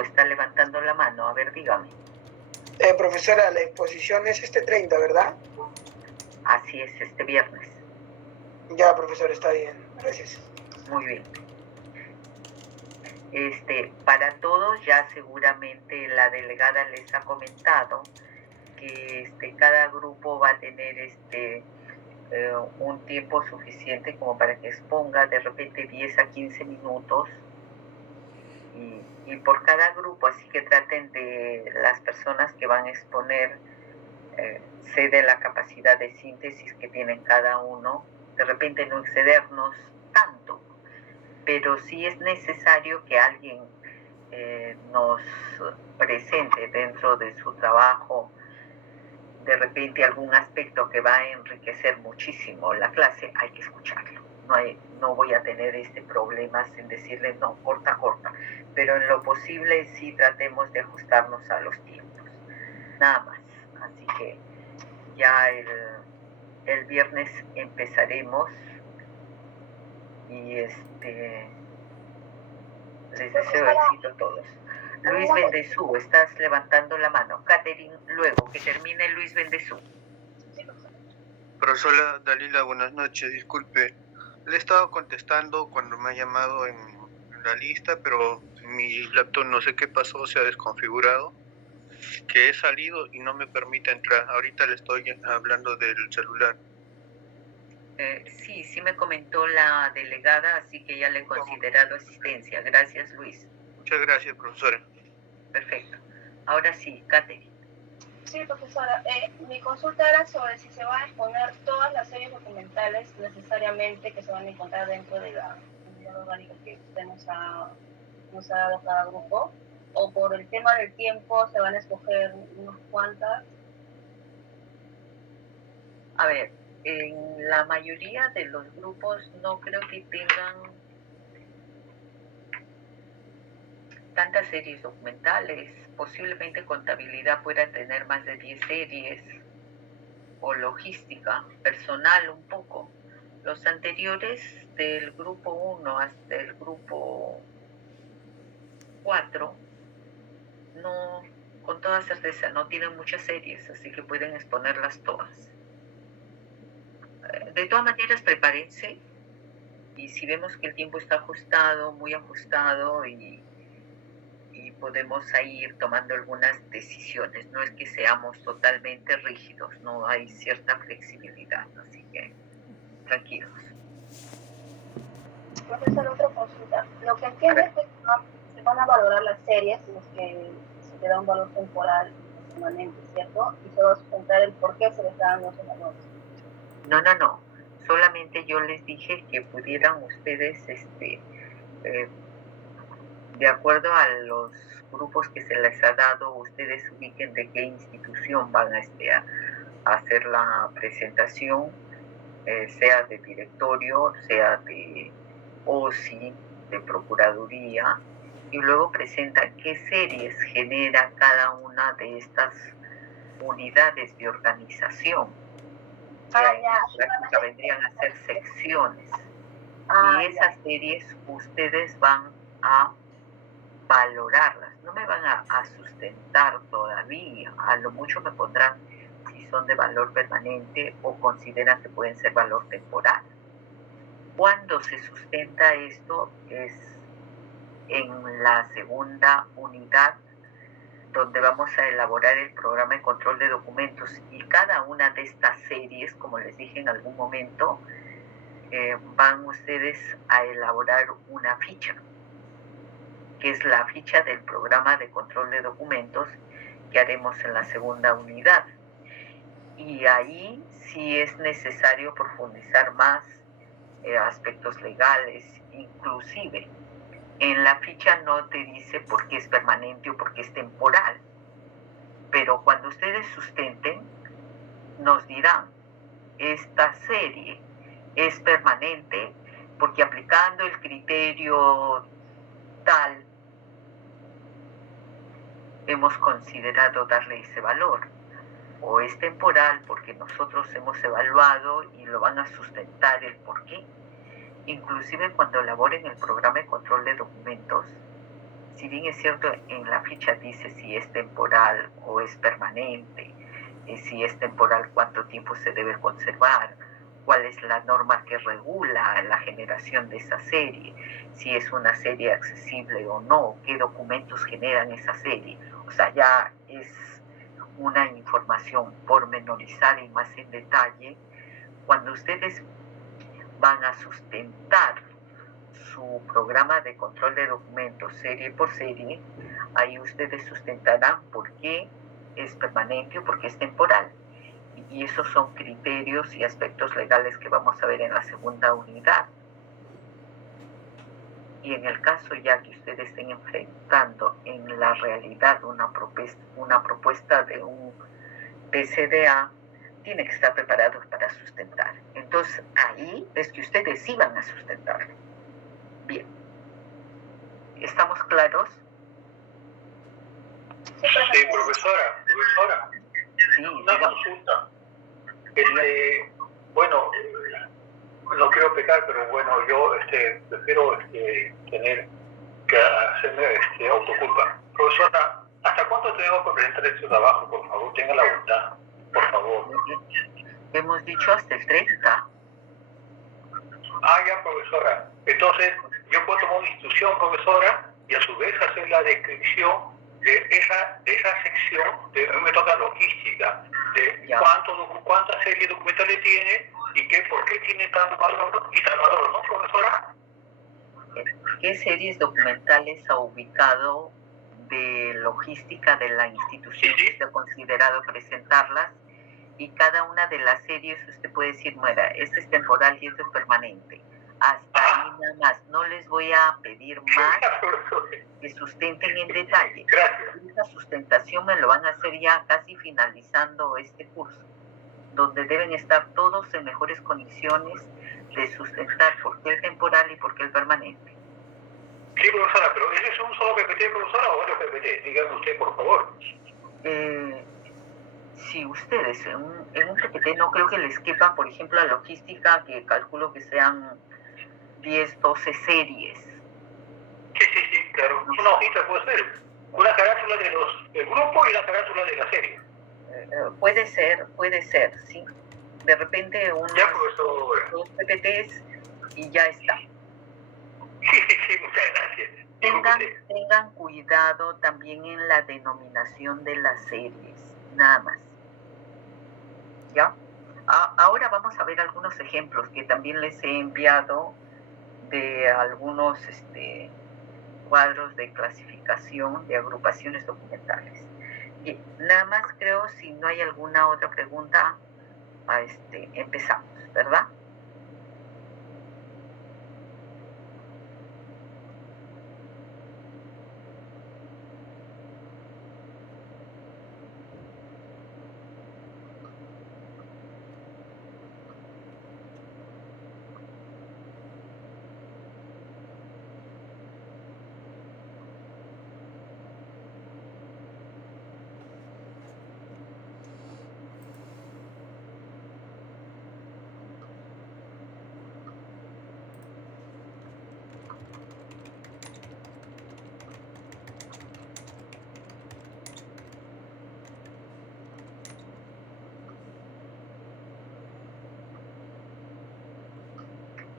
está levantando la mano. A ver, dígame. Profesora, la exposición es este 30, ¿verdad? Así es, este viernes. Ya, profesor, está bien. Gracias. Muy bien. Para todos, ya seguramente la delegada les ha comentado que cada grupo va a tener un tiempo suficiente como para que exponga de repente 10 a 15 minutos y por cada grupo, así que traten de las personas que van a exponer, sé de la capacidad de síntesis que tienen cada uno, de repente no excedernos tanto, pero sí es necesario que alguien nos presente dentro de su trabajo de repente algún aspecto que va a enriquecer muchísimo la clase, hay que escucharlo. No voy a tener problemas en decirle no, corta, pero en lo posible sí tratemos de ajustarnos a los tiempos, nada más. Así que ya el viernes empezaremos y les deseo éxito a todos. Luis Bendezú, estás levantando la mano. Catherine, luego que termine Luis Bendezú. Profesora Dalila, buenas noches. Disculpe, le he estado contestando cuando me ha llamado en la lista, pero mi laptop no sé qué pasó, se ha desconfigurado, que he salido y no me permite entrar. Ahorita le estoy hablando del celular. Sí me comentó la delegada, así que ya le he considerado asistencia. Gracias, Luis. Muchas gracias, profesora. Perfecto. Ahora sí, Catherine. Sí, profesora. Mi consulta era sobre si se van a exponer todas las series documentales necesariamente que se van a encontrar dentro de la unidad orgánica que usted nos ha dado cada grupo, o por el tema del tiempo se van a escoger unas cuantas. A ver, en la mayoría de los grupos no creo que tengan tantas series documentales. Posiblemente contabilidad pueda tener más de 10 series, o logística, personal un poco. Los anteriores, del grupo 1 hasta el grupo 4, no, con toda certeza, no tienen muchas series, así que pueden exponerlas todas. De todas maneras, prepárense, y si vemos que el tiempo está ajustado, muy ajustado, y podemos ir tomando algunas decisiones. No es que seamos totalmente rígidos, no, hay cierta flexibilidad, así que tranquilos. Profesor, otra consulta. Lo que entiendo es que se van a valorar las series, los que se le da un valor temporal permanente, ¿cierto? Y se va a sustentar el por qué se les da dando esos valores. No. Solamente yo les dije que pudieran ustedes, de acuerdo a los grupos que se les ha dado, ustedes ubiquen de qué institución van a hacer la presentación, sea de directorio, sea de OSI, de Procuraduría, y luego presentan qué series genera cada una de estas unidades de organización. Que en la práctica vendrían a ser secciones. Y esas series ustedes van a valorarlas, no me van a sustentar todavía, a lo mucho me pondrán si son de valor permanente o consideran que pueden ser valor temporal. Cuando se sustenta esto es en la segunda unidad, donde vamos a elaborar el programa de control de documentos, y cada una de estas series, como les dije en algún momento, van ustedes a elaborar una ficha, que es la ficha del programa de control de documentos que haremos en la segunda unidad. Y ahí sí es necesario profundizar más aspectos legales, inclusive en la ficha no te dice por qué es permanente o por qué es temporal, pero cuando ustedes sustenten nos dirán, esta serie es permanente porque aplicando el criterio tal hemos considerado darle ese valor, o es temporal porque nosotros hemos evaluado y lo van a sustentar el por qué. Inclusive cuando elaboren el programa de control de documentos, si bien es cierto, en la ficha dice si es temporal o es permanente, si es temporal, cuánto tiempo se debe conservar, cuál es la norma que regula la generación de esa serie, si es una serie accesible o no, qué documentos generan esa serie. O sea, ya es una información pormenorizada y más en detalle. Cuando ustedes van a sustentar su programa de control de documentos serie por serie, ahí ustedes sustentarán por qué es permanente o por qué es temporal. Y esos son criterios y aspectos legales que vamos a ver en la segunda unidad. Y en el caso ya que ustedes estén enfrentando en la realidad una propuesta de un PCDA, tienen que estar preparados para sustentar. Entonces ahí es que ustedes sí van a sustentarlo. Bien. ¿Estamos claros? Sí, profesora. Sí, Una digamos. consulta. Bueno, no quiero pecar, pero bueno, yo prefiero tener que hacerme autoculpa. Profesora, ¿hasta cuánto tengo que presentar este trabajo? Por favor, tenga la voluntad. Por favor. Hemos dicho hasta el 30. Ah, ya, profesora. Entonces, yo puedo tomar una instrucción, profesora, y a su vez hacer la descripción de esa sección, me toca logística, de cuántas series documentales tiene y por qué tiene tanto valor y tal valor, ¿no, profesora? ¿Qué series documentales ha ubicado de logística de la institución que usted ha considerado presentarlas? Y cada una de las series usted puede decir, mira, este es temporal y este es permanente. Hasta ahí nada más. No les voy a pedir más que sustenten en detalle. Gracias. Esa sustentación me lo van a hacer ya casi finalizando este curso, donde deben estar todos en mejores condiciones de sustentar por qué el temporal y por qué el permanente. Sí, profesora, pero ¿ese es un solo PPT, profesora, o varios PPT? Dígame usted, por favor. Si ustedes en un PPT no creo que les quepa, por ejemplo, la logística, que calculo que sean 10, 12 series. Sí, claro. Una hojita puede ser. Una carátula del grupo y la carátula de la serie. Puede ser, sí. De repente dos PPTs y ya está. Sí, muchas gracias. Tengan cuidado también en la denominación de las series, nada más. ¿Ya? Ahora vamos a ver algunos ejemplos que también les he enviado de algunos cuadros de clasificación de agrupaciones documentales. Y nada más creo, si no hay alguna otra pregunta, empezamos, ¿verdad?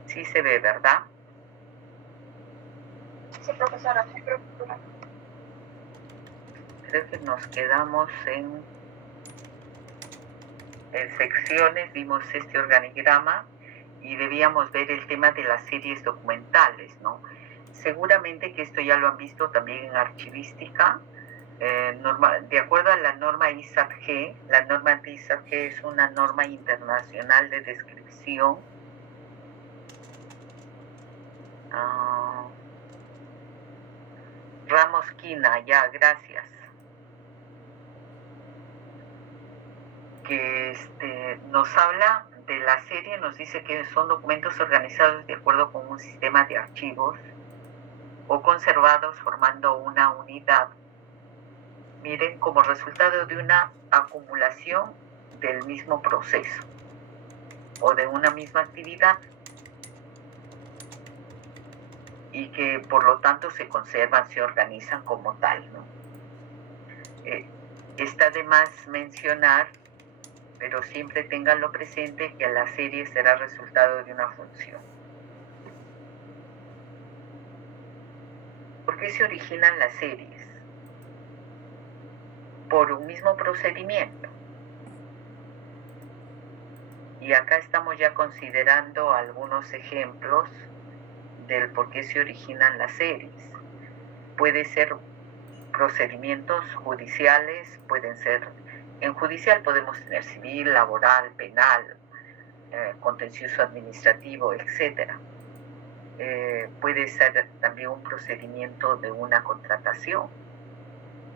Sí se ve, ¿verdad? Sí, profesora. Creo que nos quedamos en secciones, vimos este organigrama y debíamos ver el tema de las series documentales, ¿no? Seguramente que esto ya lo han visto también en archivística. De acuerdo a la norma ISAT-G, la norma ISAT-G es una norma internacional de descripción. Ramos Quina, ya, gracias. Que nos habla de la serie, nos dice que son documentos organizados de acuerdo con un sistema de archivos o conservados formando una unidad. Miren, como resultado de una acumulación del mismo proceso o de una misma actividad. y que por lo tanto se conservan, se organizan como tal, ¿no? Está de más mencionar, pero siempre tenganlo presente, que la serie será resultado de una función. ¿Por qué se originan las series? Por un mismo procedimiento. Y acá estamos ya considerando algunos ejemplos del por qué se originan las series. Puede ser procedimientos judiciales, pueden ser, en judicial podemos tener civil, laboral, penal, contencioso administrativo, etc. Puede ser también un procedimiento de una contratación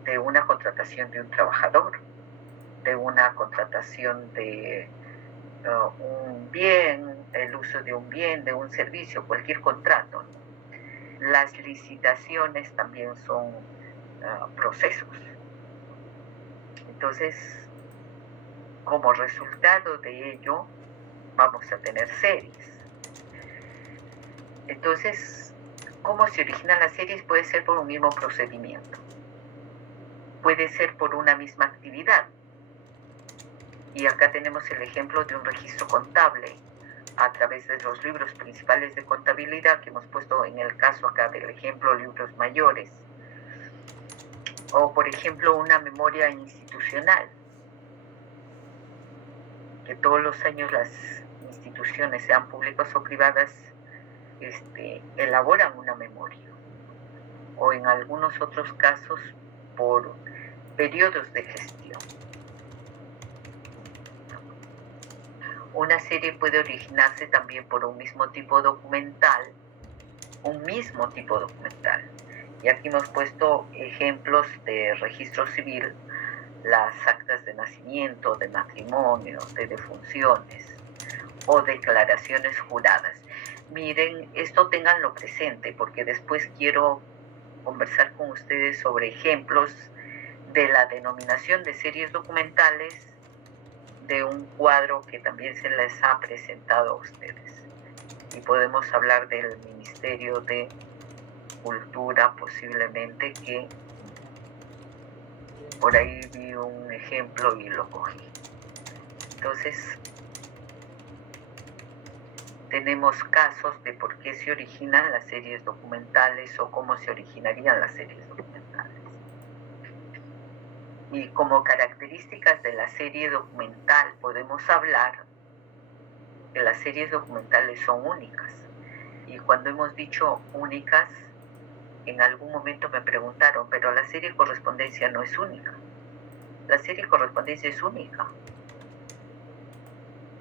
de un trabajador, de una contratación de un bien, el uso de un bien, de un servicio, cualquier contrato. Las licitaciones también son procesos. Entonces, como resultado de ello, vamos a tener series. Entonces, ¿cómo se originan las series? Puede ser por un mismo procedimiento. Puede ser por una misma actividad. Y acá tenemos el ejemplo de un registro contable a través de los libros principales de contabilidad que hemos puesto en el caso acá del ejemplo libros mayores. O por ejemplo una memoria institucional, que todos los años las instituciones, sean públicas o privadas, elaboran una memoria. O en algunos otros casos por periodos de gestión. Una serie puede originarse también por un mismo tipo documental, Y aquí hemos puesto ejemplos de registro civil, las actas de nacimiento, de matrimonio, de defunciones o declaraciones juradas. Miren, esto ténganlo presente, porque después quiero conversar con ustedes sobre ejemplos de la denominación de series documentales de un cuadro que también se les ha presentado a ustedes. Y podemos hablar del Ministerio de Cultura, posiblemente, que por ahí vi un ejemplo y lo cogí. Entonces, tenemos casos de por qué se originan las series documentales o cómo se originarían las series documentales. Y como características de la serie documental podemos hablar que las series documentales son únicas. Y cuando hemos dicho únicas, en algún momento me preguntaron, pero la serie correspondencia no es única. La serie correspondencia es única.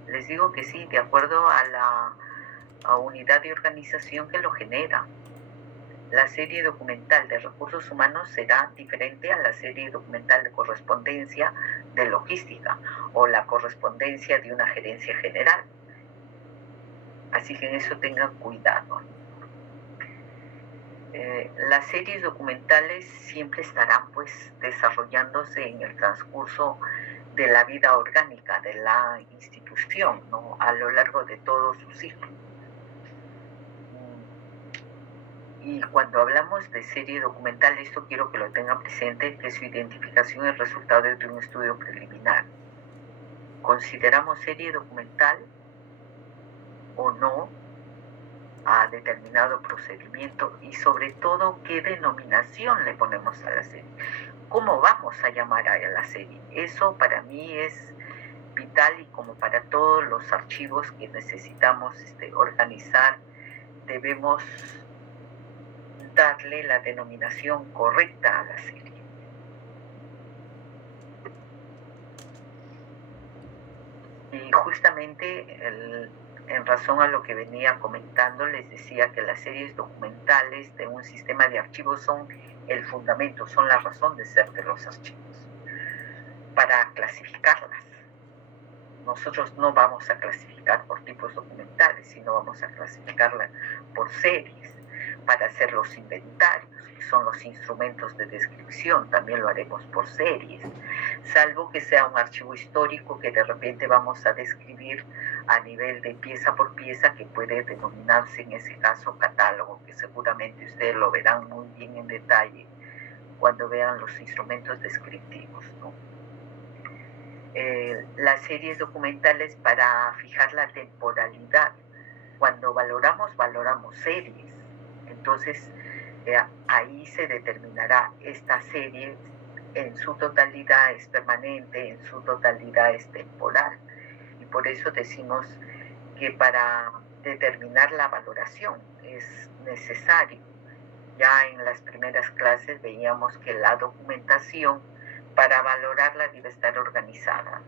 Les digo que sí, de acuerdo a la unidad de organización que lo genera. La serie documental de recursos humanos será diferente a la serie documental de correspondencia de logística o la correspondencia de una gerencia general. Así que en eso tengan cuidado. Las series documentales siempre estarán pues desarrollándose en el transcurso de la vida orgánica de la institución, ¿no? A lo largo de todo su ciclo. Y cuando hablamos de serie documental, esto quiero que lo tengan presente, que su identificación es resultado de un estudio preliminar. ¿Consideramos serie documental o no a determinado procedimiento? Y sobre todo, ¿qué denominación le ponemos a la serie? ¿Cómo vamos a llamar a la serie? Eso para mí es vital, y como para todos los archivos que necesitamos organizar, debemos darle la denominación correcta a la serie. Y justamente en razón a lo que venía comentando, les decía que las series documentales de un sistema de archivos son el fundamento, son la razón de ser de los archivos, para clasificarlas. Nosotros no vamos a clasificar por tipos documentales, sino vamos a clasificarlas por series, para hacer los inventarios, que son los instrumentos de descripción, también lo haremos por series, salvo que sea un archivo histórico que de repente vamos a describir a nivel de pieza por pieza, que puede denominarse en ese caso catálogo, que seguramente ustedes lo verán muy bien en detalle cuando vean los instrumentos descriptivos, ¿no? Las series documentales para fijar la temporalidad. Cuando valoramos series. Entonces, ahí se determinará esta serie en su totalidad es permanente, en su totalidad es temporal. Y por eso decimos que para determinar la valoración es necesario. Ya en las primeras clases veíamos que la documentación para valorarla debe estar organizada.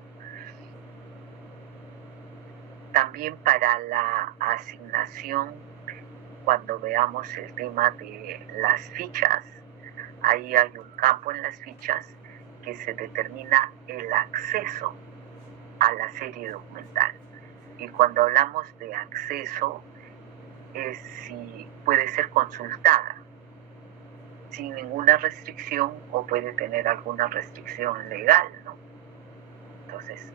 También para la asignación, cuando veamos el tema de las fichas, ahí hay un campo en las fichas que se determina el acceso a la serie documental. Y cuando hablamos de acceso, es si puede ser consultada sin ninguna restricción o puede tener alguna restricción legal, ¿no? Entonces,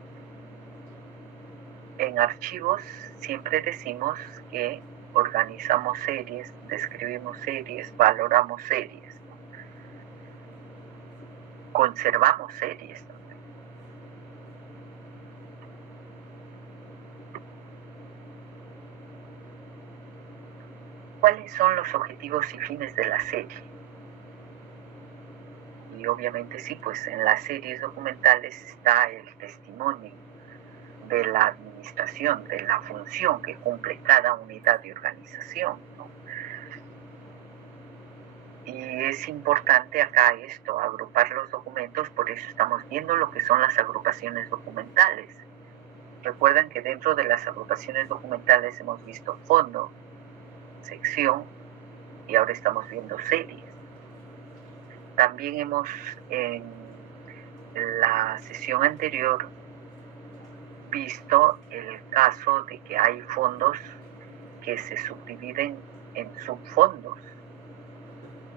en archivos siempre decimos que organizamos series, describimos series, valoramos series, ¿no? Conservamos series, ¿no? ¿Cuáles son los objetivos y fines de la serie? Y obviamente sí, pues en las series documentales está el testimonio de la administración, de la función que cumple cada unidad de organización, ¿no? Y es importante acá esto, agrupar los documentos, por eso estamos viendo lo que son las agrupaciones documentales. Recuerden que dentro de las agrupaciones documentales hemos visto fondo, sección, y ahora estamos viendo series. También hemos en la sesión anterior visto el caso de que hay fondos que se subdividen en subfondos.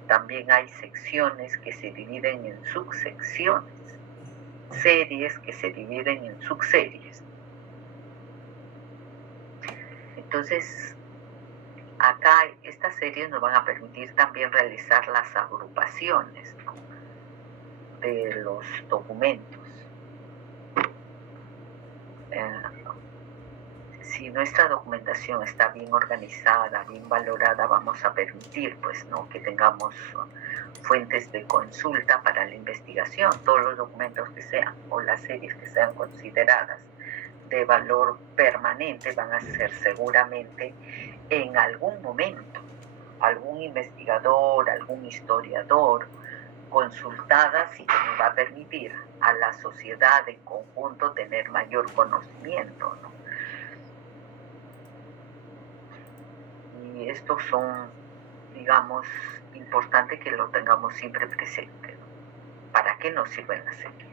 También hay secciones que se dividen en subsecciones, series que se dividen en subseries. Entonces, acá estas series nos van a permitir también realizar las agrupaciones, ¿no?, de los documentos. Si nuestra documentación está bien organizada, bien valorada, vamos a permitir, pues, ¿no?, que tengamos fuentes de consulta para la investigación. Todos los documentos que sean o las series que sean consideradas de valor permanente van a ser seguramente en algún momento algún investigador, algún historiador consultadas, y que nos va a permitir a la sociedad en conjunto tener mayor conocimiento, ¿no? Y estos son, digamos, importante que lo tengamos siempre presente, ¿no? ¿Para qué nos sirven las series?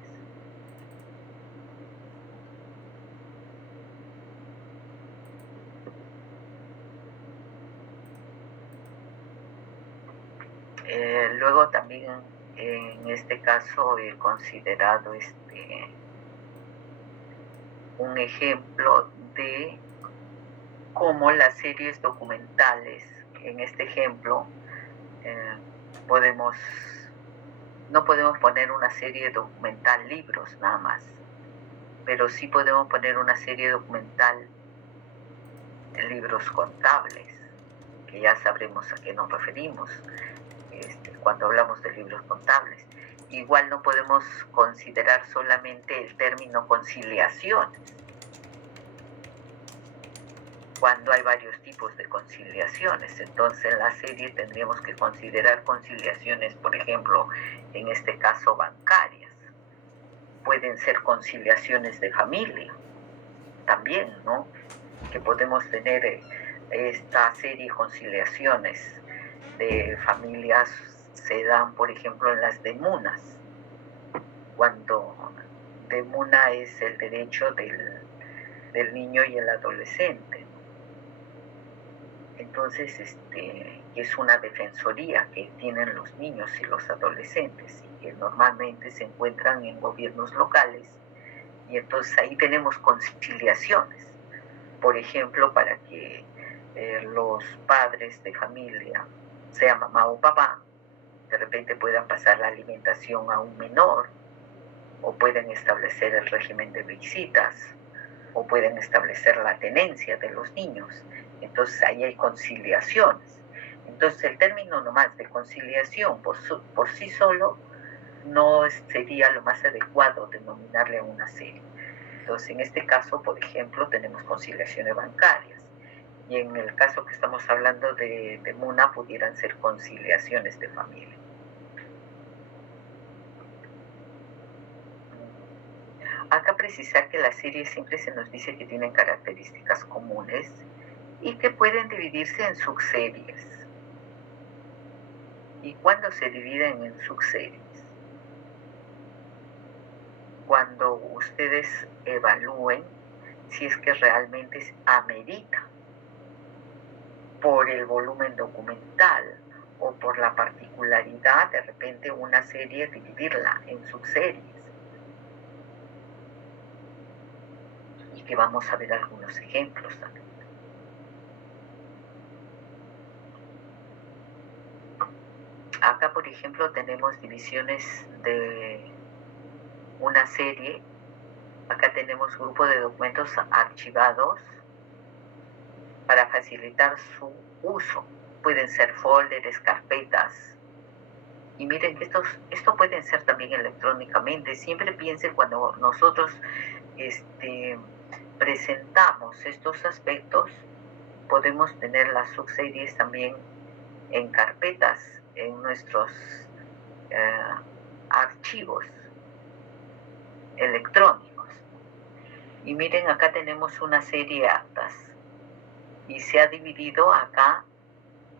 Luego también en este caso he considerado un ejemplo de cómo las series documentales, en este ejemplo, no podemos poner una serie documental libros nada más, pero sí podemos poner una serie documental libros contables, que ya sabremos a qué nos referimos cuando hablamos de libros contables. Igual no podemos considerar solamente el término conciliaciones, cuando hay varios tipos de conciliaciones. Entonces en la serie tendríamos que considerar conciliaciones, por ejemplo, en este caso bancarias. Pueden ser conciliaciones de familia también, ¿no?, que podemos tener esta serie de conciliaciones de familias. Se dan, por ejemplo, en las demunas, cuando demuna es el derecho del niño y el adolescente. Entonces, es una defensoría que tienen los niños y los adolescentes, y que normalmente se encuentran en gobiernos locales, y entonces ahí tenemos conciliaciones. por ejemplo, para que los padres de familia, sea mamá o papá, de repente puedan pasar la alimentación a un menor, o pueden establecer el régimen de visitas, o pueden establecer la tenencia de los niños. Entonces ahí hay conciliaciones. Entonces el término nomás de conciliación por sí solo no sería lo más adecuado denominarle a una serie. Entonces en este caso, por ejemplo, tenemos conciliaciones bancarias, y en el caso que estamos hablando de MUNA pudieran ser conciliaciones de familia. Acá precisar que las series siempre se nos dice que tienen características comunes y que pueden dividirse en subseries. ¿Y cuándo se dividen en subseries? Cuando ustedes evalúen si es que realmente amerita, por el volumen documental o por la particularidad, de repente una serie dividirla en subseries. Y que vamos a ver algunos ejemplos también. Acá, por ejemplo, tenemos divisiones de una serie. Acá tenemos grupo de documentos archivados para facilitar su uso. Pueden ser folders, carpetas. Y miren que esto pueden ser también electrónicamente. Siempre piensen cuando nosotros presentamos estos aspectos, podemos tener las subseries también en carpetas, en nuestros archivos electrónicos. Y miren, acá tenemos una serie de actas y se ha dividido acá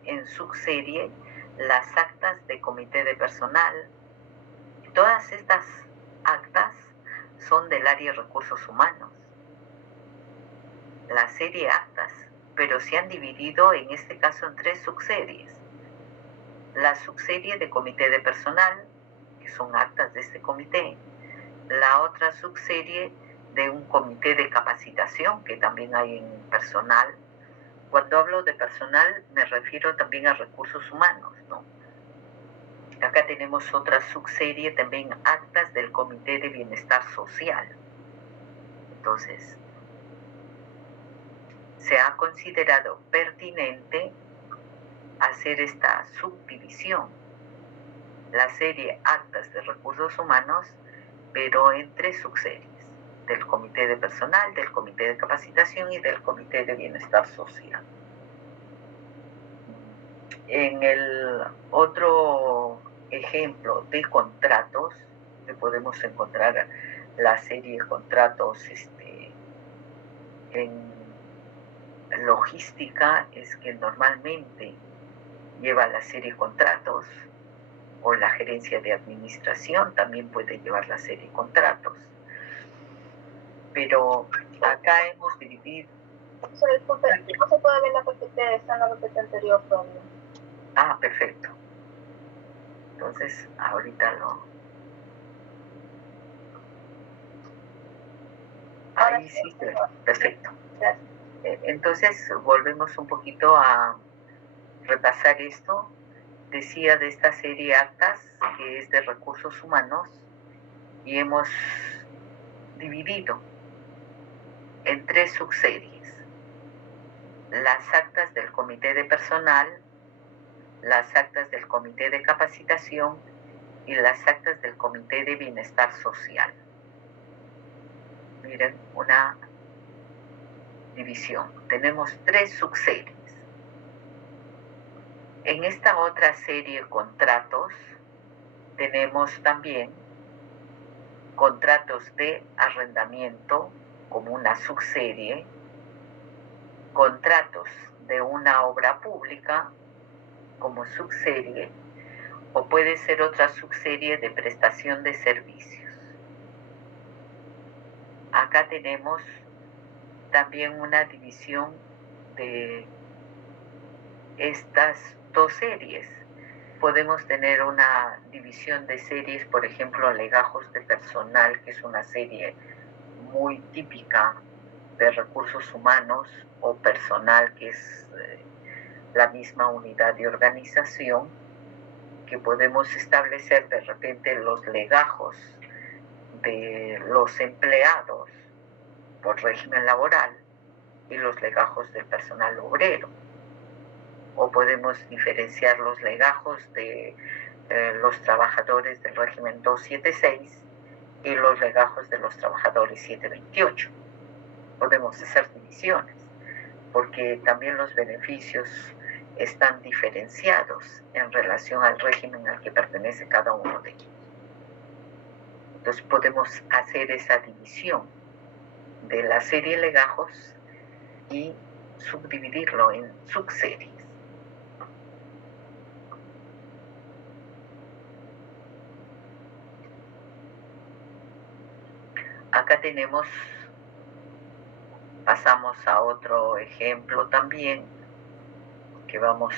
en subserie las actas de comité de personal. Todas estas actas son del área de recursos humanos, la serie actas, pero se han dividido en este caso en 3 subseries. La subserie de comité de personal, que son actas de este comité. La otra subserie de un comité de capacitación, que también hay en personal. Cuando hablo de personal me refiero también a recursos humanos, ¿no? Acá tenemos otra subserie también, actas del comité de bienestar social. Entonces, se ha considerado pertinente hacer esta subdivisión, la serie actas de recursos humanos, pero en 3 subseries, del comité de personal, del comité de capacitación y del comité de bienestar social. En el otro ejemplo de contratos, que podemos encontrar la serie de contratos en logística, es que normalmente lleva la serie de contratos, o la gerencia de administración también puede llevar la serie de contratos. Pero acá hemos dividido... Disculpe, no se puede ver la PPT, está en la PPT anterior todavía. Ah, perfecto. Entonces, ahorita lo... Ahí sí, perfecto. Gracias. Entonces, volvemos un poquito a repasar esto. Decía de esta serie de actas que es de recursos humanos y hemos dividido en 3 subseries: las actas del comité de personal, las actas del comité de capacitación y las actas del comité de bienestar social. Miren, una división. Tenemos 3 subseries. En esta otra serie de contratos tenemos también contratos de arrendamiento como una subserie, contratos de una obra pública como subserie, o puede ser otra subserie de prestación de servicios. Acá tenemos también una división de estas 2 series. Podemos tener una división de series, por ejemplo, legajos de personal, que es una serie muy típica de recursos humanos o personal, que es la misma unidad de organización, que podemos establecer de repente los legajos de los empleados por régimen laboral y los legajos del personal obrero. O podemos diferenciar los legajos de los trabajadores del régimen 276 y los legajos de los trabajadores 728. Podemos hacer divisiones, porque también los beneficios están diferenciados en relación al régimen al que pertenece cada uno de ellos. Entonces podemos hacer esa división de la serie de legajos y subdividirlo en subseries. Acá tenemos, pasamos a otro ejemplo también, que vamos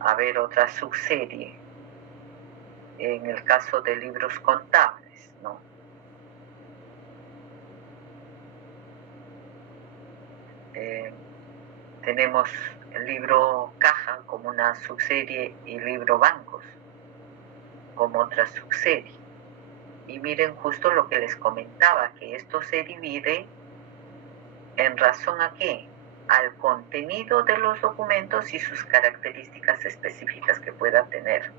a ver otra subserie en el caso de libros contables, ¿no? Tenemos el libro caja como una subserie y libro bancos como otra subserie. Y miren justo lo que les comentaba, que esto se divide en razón a qué, al contenido de los documentos y sus características específicas que pueda tener,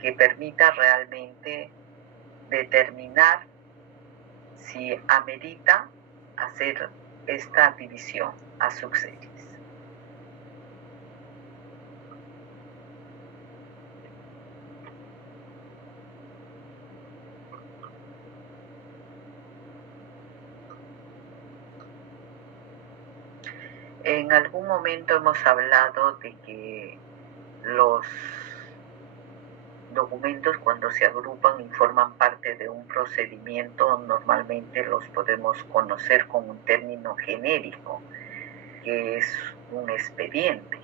que permita realmente determinar si amerita hacer esta división a subseries. En algún momento hemos hablado de que los documentos, cuando se agrupan y forman parte de un procedimiento, normalmente los podemos conocer con un término genérico, que es un expediente.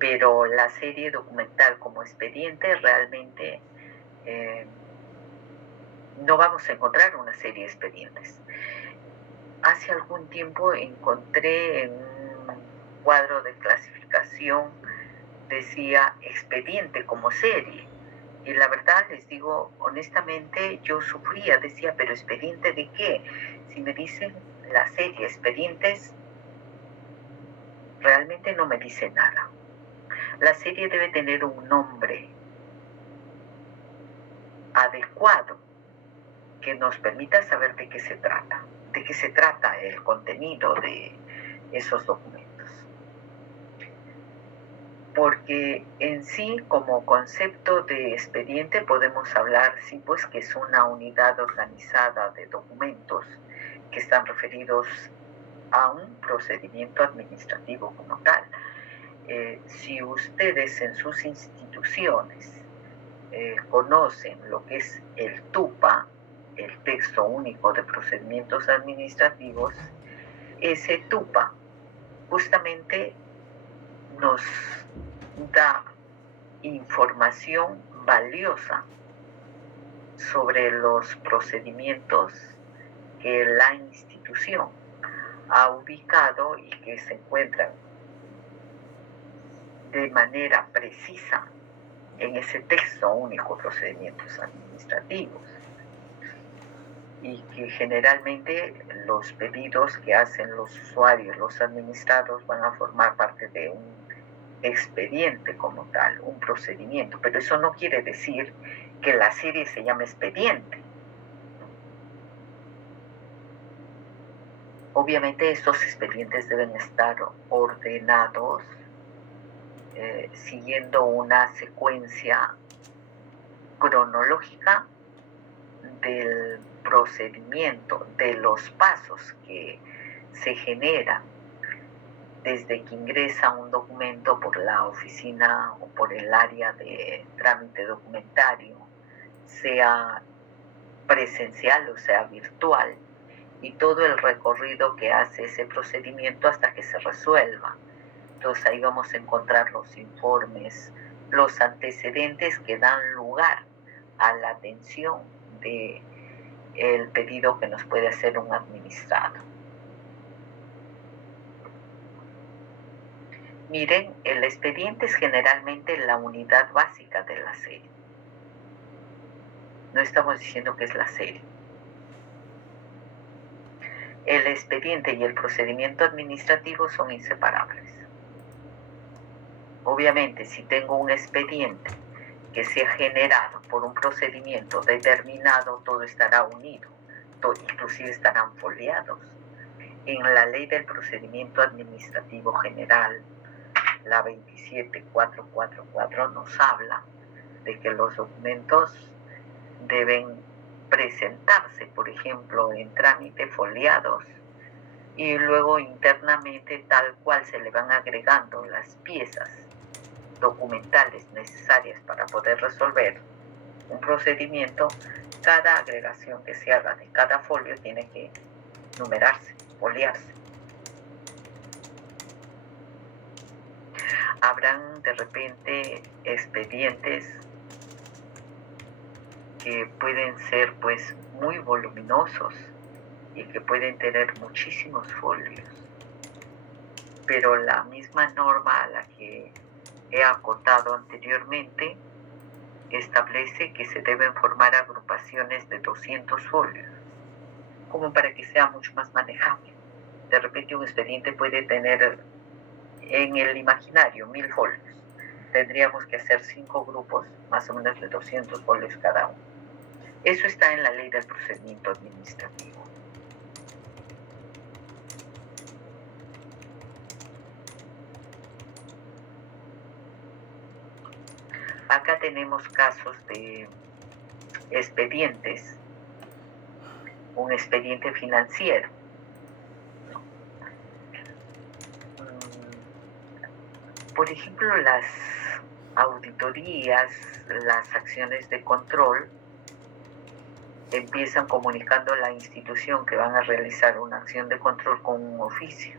Pero la serie documental como expediente realmente no vamos a encontrar una serie de expedientes. Hace algún tiempo encontré en un cuadro de clasificación, decía expediente como serie. Y la verdad les digo, honestamente, yo sufría, decía, pero ¿expediente de qué? Si me dicen la serie expedientes, realmente no me dice nada. La serie debe tener un nombre adecuado que nos permita saber de qué se trata el contenido de esos documentos. Porque en sí, como concepto de expediente, podemos hablar, sí, pues que es una unidad organizada de documentos que están referidos a un procedimiento administrativo como tal. Si ustedes en sus instituciones conocen lo que es el TUPA, el Texto Único de Procedimientos Administrativos, ese TUPA justamente nos da información valiosa sobre los procedimientos que la institución ha ubicado y que se encuentran de manera precisa en ese Texto Único de Procedimientos Administrativos, y que generalmente los pedidos que hacen los usuarios, los administrados, van a formar parte de un expediente como tal, un procedimiento. Pero eso no quiere decir que la serie se llame expediente. Obviamente estos expedientes deben estar ordenados siguiendo una secuencia cronológica del procedimiento, de los pasos que se generan desde que ingresa un documento por la oficina o por el área de trámite documentario, sea presencial o sea virtual, y todo el recorrido que hace ese procedimiento hasta que se resuelva. Entonces ahí vamos a encontrar los informes, los antecedentes que dan lugar a la atención de el pedido que nos puede hacer un administrado. Miren, el expediente es generalmente la unidad básica de la serie. No estamos diciendo que es la serie. El expediente y el procedimiento administrativo son inseparables. Obviamente, si tengo un expediente que se ha generado por un procedimiento determinado, todo estará unido, inclusive estarán foliados. En la ley del procedimiento administrativo general, la 27444 nos habla de que los documentos deben presentarse, por ejemplo, en trámite foliados, y luego internamente tal cual se le van agregando las piezas documentales necesarias para poder resolver un procedimiento. Cada agregación que se haga de cada folio tiene que numerarse, foliarse. Habrán de repente expedientes que pueden ser pues muy voluminosos y que pueden tener muchísimos folios, pero la misma norma a la que he acotado anteriormente establece que se deben formar agrupaciones de 200 folios, como para que sea mucho más manejable. De repente un expediente puede tener en el imaginario 1000 folios. Tendríamos que hacer 5 grupos, más o menos de 200 folios cada uno. Eso está en la ley del procedimiento administrativo. Acá tenemos casos de expedientes, un expediente financiero. Por ejemplo, las auditorías, las acciones de control, empiezan comunicando a la institución que van a realizar una acción de control con un oficio,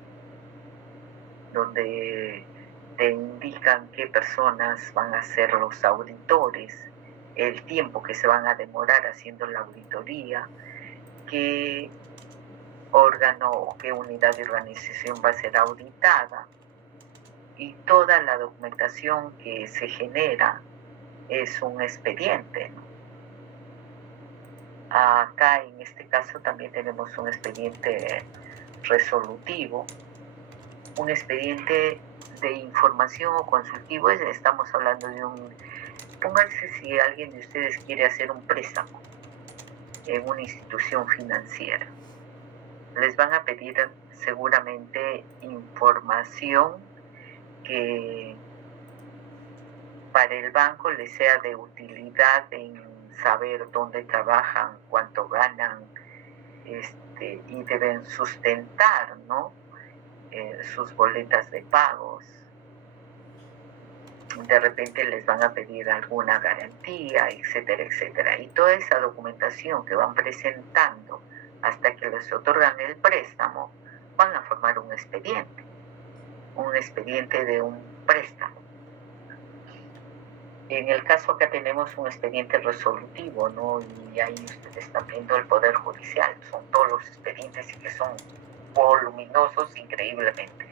donde te indican qué personas van a ser los auditores, el tiempo que se van a demorar haciendo la auditoría, qué órgano o qué unidad de organización va a ser auditada, y toda la documentación que se genera es un expediente, ¿no? Acá en este caso también tenemos un expediente resolutivo, un expediente de información o consultivo. Estamos hablando de pónganse si alguien de ustedes quiere hacer un préstamo en una institución financiera. Les van a pedir seguramente información que para el banco les sea de utilidad en saber dónde trabajan, cuánto ganan, y deben sustentar, ¿no? Sus boletas de pagos. De repente les van a pedir alguna garantía, etcétera, etcétera. Y toda esa documentación que van presentando hasta que les otorgan el préstamo, van a formar un expediente de un préstamo. En el caso acá tenemos un expediente resolutivo, ¿no? Y ahí ustedes están viendo el Poder Judicial. Son todos los expedientes y que son voluminosos increíblemente.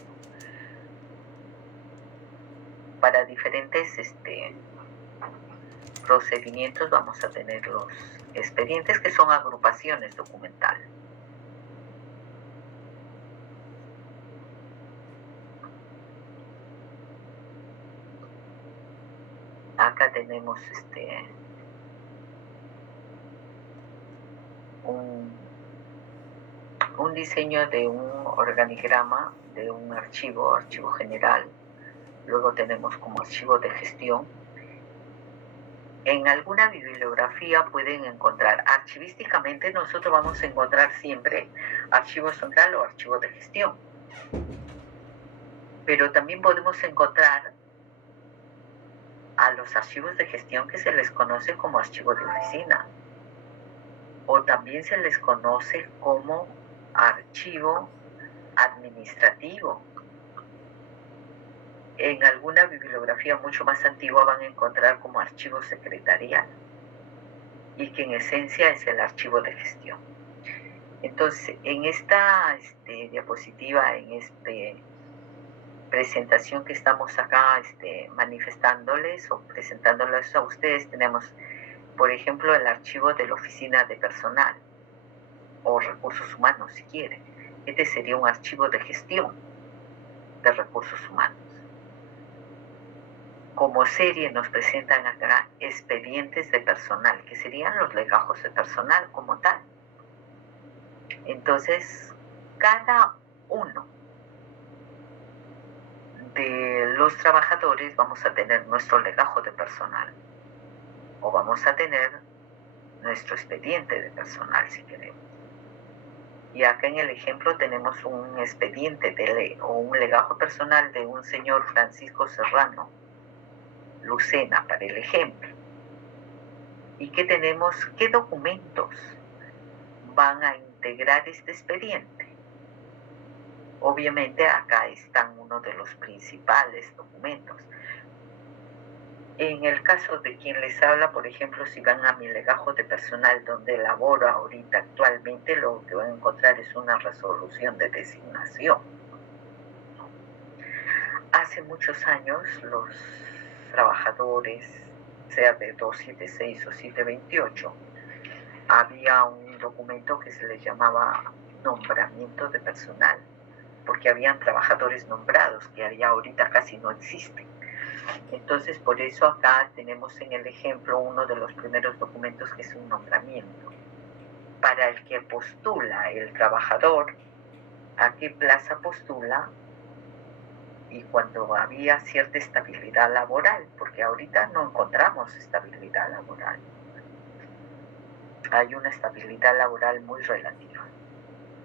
Para diferentes procedimientos vamos a tener los expedientes que son agrupaciones documentales. Acá tenemos un diseño de un organigrama de un archivo general. Luego tenemos como archivo de gestión. En alguna bibliografía pueden encontrar, archivísticamente nosotros vamos a encontrar siempre archivo central o archivo de gestión. Pero también podemos encontrar a los archivos de gestión que se les conoce como archivo de oficina, o también se les conoce como archivo administrativo. En alguna bibliografía mucho más antigua van a encontrar como archivo secretarial. y que en esencia es el archivo de gestión. Entonces, en esta diapositiva, en esta presentación que estamos acá manifestándoles o presentándoles a ustedes, tenemos, por ejemplo, el archivo de la oficina de personal o recursos humanos, si quieren. Este sería un archivo de gestión de recursos humanos. Como serie nos presentan acá expedientes de personal, que serían los legajos de personal como tal. Entonces, cada uno de los trabajadores vamos a tener nuestro legajo de personal o vamos a tener nuestro expediente de personal, si queremos. Y acá en el ejemplo tenemos un expediente o un legajo personal de un señor Francisco Serrano Lucena, para el ejemplo. ¿Y qué tenemos? ¿Qué documentos van a integrar este expediente? Obviamente acá están uno de los principales documentos. En el caso de quien les habla, por ejemplo, si van a mi legajo de personal donde laboro ahorita actualmente, lo que van a encontrar es una resolución de designación. Hace muchos años los trabajadores, sea de 276 o 728, había un documento que se les llamaba nombramiento de personal, porque habían trabajadores nombrados que ya ahorita casi no existen. Entonces, por eso acá tenemos en el ejemplo uno de los primeros documentos que es un nombramiento, para el que postula el trabajador, a qué plaza postula y cuando había cierta estabilidad laboral, porque ahorita no encontramos estabilidad laboral. Hay una estabilidad laboral muy relativa.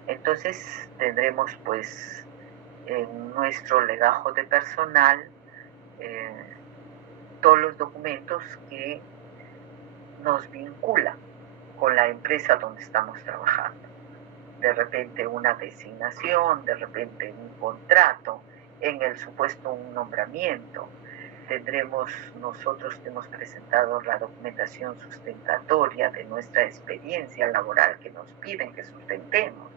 Entonces tendremos pues en nuestro legajo de personal todos los documentos que nos vinculan con la empresa donde estamos trabajando. De repente una designación, de repente un contrato, en el supuesto un nombramiento. Nosotros hemos presentado la documentación sustentatoria de nuestra experiencia laboral que nos piden que sustentemos.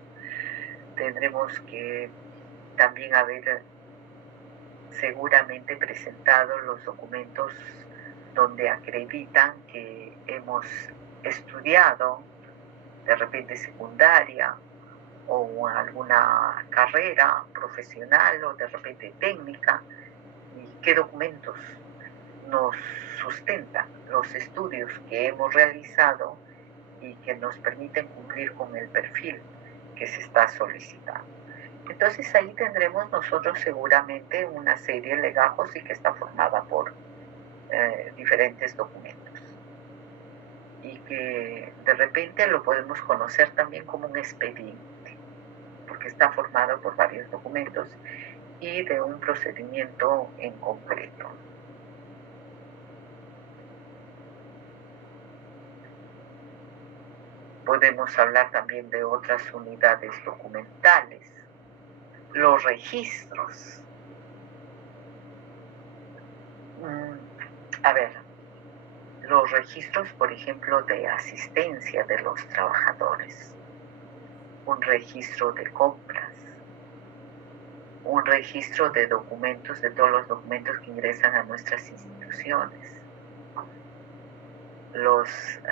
Tendremos que también haber seguramente presentado los documentos donde acreditan que hemos estudiado de repente secundaria o alguna carrera profesional o de repente técnica, y qué documentos nos sustentan los estudios que hemos realizado y que nos permiten cumplir con el perfil que se está solicitando. Entonces ahí tendremos nosotros seguramente una serie de legajos y que está formada por diferentes documentos y que de repente lo podemos conocer también como un expediente, porque está formado por varios documentos y de un procedimiento en concreto. Podemos hablar también de otras unidades documentales, los registros. Los registros, por ejemplo, de asistencia de los trabajadores, un registro de compras, un registro de documentos, de todos los documentos que ingresan a nuestras instituciones. Los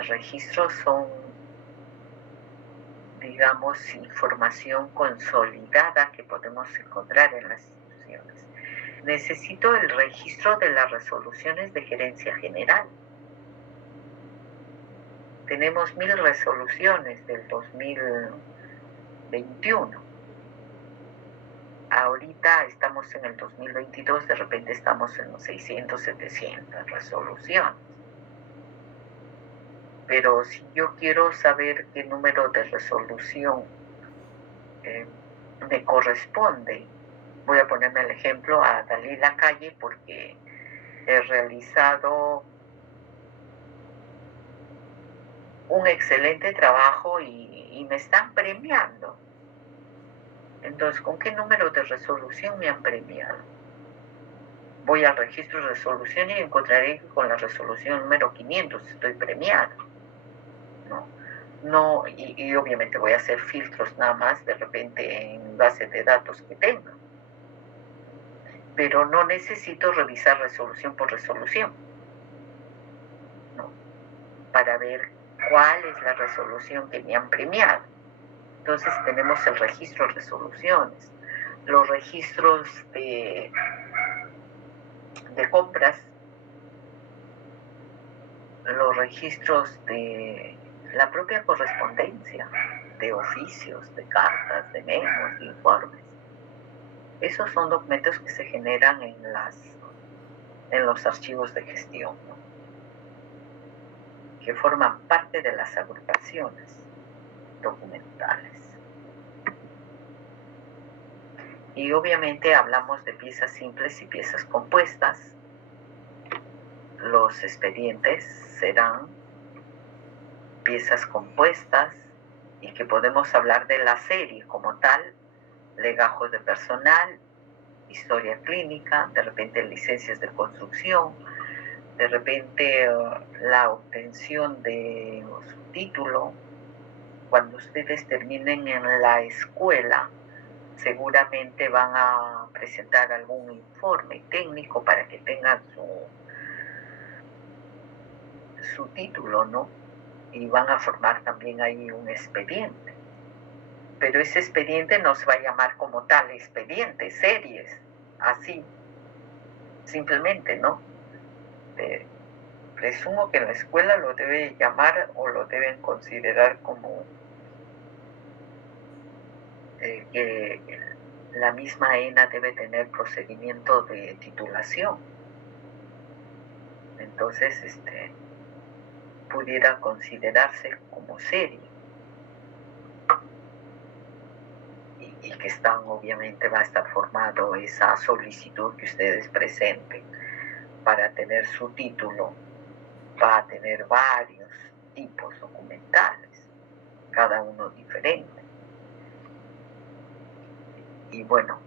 registros son, digamos, información consolidada que podemos encontrar en las instituciones. Necesito el registro de las resoluciones de gerencia general. Tenemos 1000 resoluciones del 2021. Ahorita estamos en el 2022, de repente estamos en los 600, 700 resoluciones. Pero si yo quiero saber qué número de resolución me corresponde, voy a ponerme el ejemplo a Dalí Lacalle porque he realizado un excelente trabajo y me están premiando. Entonces, ¿con qué número de resolución me han premiado? Voy al registro de resolución y encontraré que con la resolución número 500 estoy premiado. No, y obviamente voy a hacer filtros nada más de repente en base de datos que tenga, pero no necesito revisar resolución por resolución, ¿no? Para ver cuál es la resolución que me han premiado. Entonces tenemos el registro de resoluciones, los registros de compras, los registros de la propia correspondencia, de oficios, de cartas, de memos, de informes. Esos son documentos que se generan en los archivos de gestión, ¿no? Que forman parte de las agrupaciones documentales. Y obviamente hablamos de piezas simples y piezas compuestas. Los expedientes serán piezas compuestas y que podemos hablar de la serie como tal, legajos de personal, historia clínica, de repente licencias de construcción, de repente la obtención de su título. Cuando ustedes terminen en la escuela, seguramente van a presentar algún informe técnico para que tengan su título, ¿no? Y van a formar también ahí un expediente. Pero ese expediente no se va a llamar como tal expediente, series, así, simplemente, ¿no? Presumo que en la escuela lo debe llamar o lo deben considerar como que la misma ENA debe tener procedimiento de titulación. Entonces, pudiera considerarse como serie. Y que obviamente va a estar formado esa solicitud que ustedes presenten para tener su título. Va a tener varios tipos documentales, cada uno diferente. Y bueno,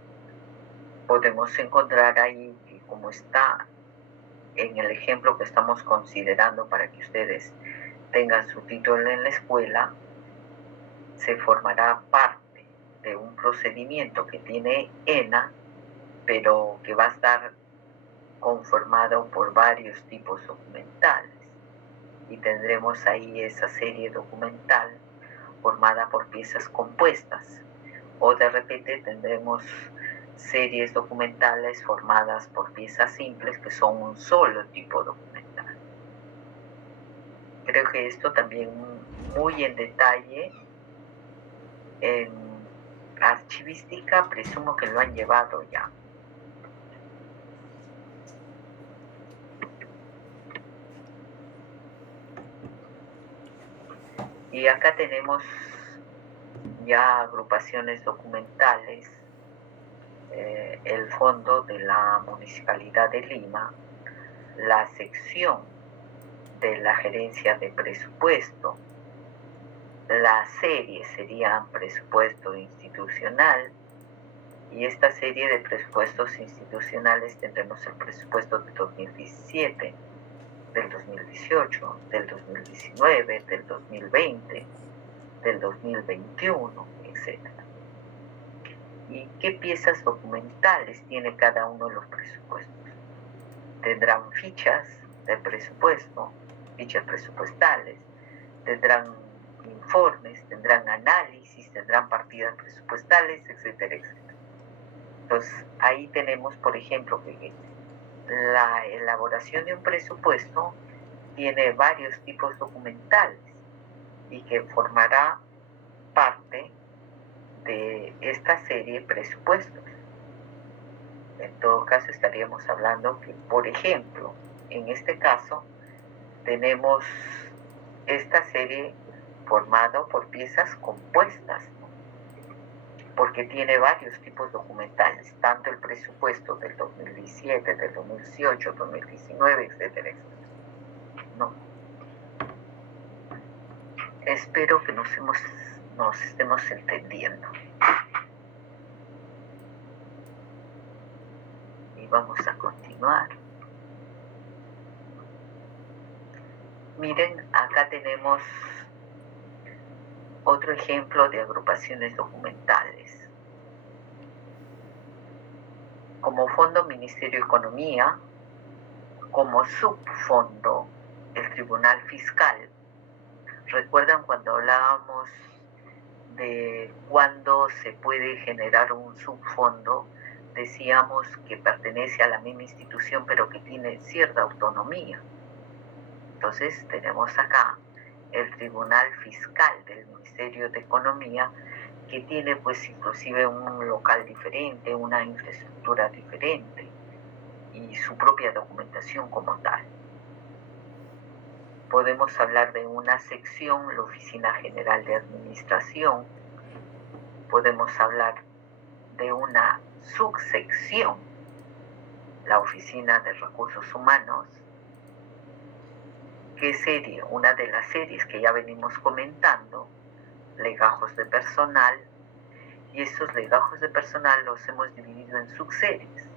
podemos encontrar ahí que como está en el ejemplo que estamos considerando para que ustedes tengan su título en la escuela, se formará parte de un procedimiento que tiene ENA, pero que va a estar conformado por varios tipos documentales. Y tendremos ahí esa serie documental formada por piezas compuestas. O de repente tendremos series documentales formadas por piezas simples que son un solo tipo documental. Creo que esto también muy en detalle en archivística presumo que lo han llevado ya. Y acá tenemos ya agrupaciones documentales, el fondo de la Municipalidad de Lima, la sección de la gerencia de presupuesto, la serie sería presupuesto institucional, y esta serie de presupuestos institucionales tendremos el presupuesto de 2017, del 2018, del 2019, del 2020, del 2021, etc. ¿Y qué piezas documentales tiene cada uno de los presupuestos? Tendrán fichas de presupuesto, fichas presupuestales, tendrán informes, tendrán análisis, tendrán partidas presupuestales, etcétera, etcétera. Entonces, ahí tenemos, por ejemplo, que la elaboración de un presupuesto tiene varios tipos documentales y que formará parte de esta serie de presupuestos. En todo caso, estaríamos hablando que, por ejemplo, en este caso, tenemos esta serie formada por piezas compuestas, ¿no? Porque tiene varios tipos documentales, tanto el presupuesto del 2017, del 2018, 2019, etcétera, etcétera. ¿No? Espero que nos estemos entendiendo. Y vamos a continuar. Miren, acá tenemos Otro ejemplo de agrupaciones documentales. Como fondo Ministerio de Economía, como subfondo el Tribunal Fiscal. ¿Recuerdan cuando hablábamos de cuándo se puede generar un subfondo? Decíamos que pertenece a la misma institución pero que tiene cierta autonomía. Entonces tenemos acá el Tribunal Fiscal del Ministerio de Economía, que tiene pues inclusive un local diferente, una infraestructura diferente y su propia documentación como tal. Podemos hablar de una sección, la Oficina General de Administración. Podemos hablar de una subsección, la Oficina de Recursos Humanos. ¿Qué serie? Una de las series que ya venimos comentando, legajos de personal, y estos legajos de personal los hemos dividido en subseries.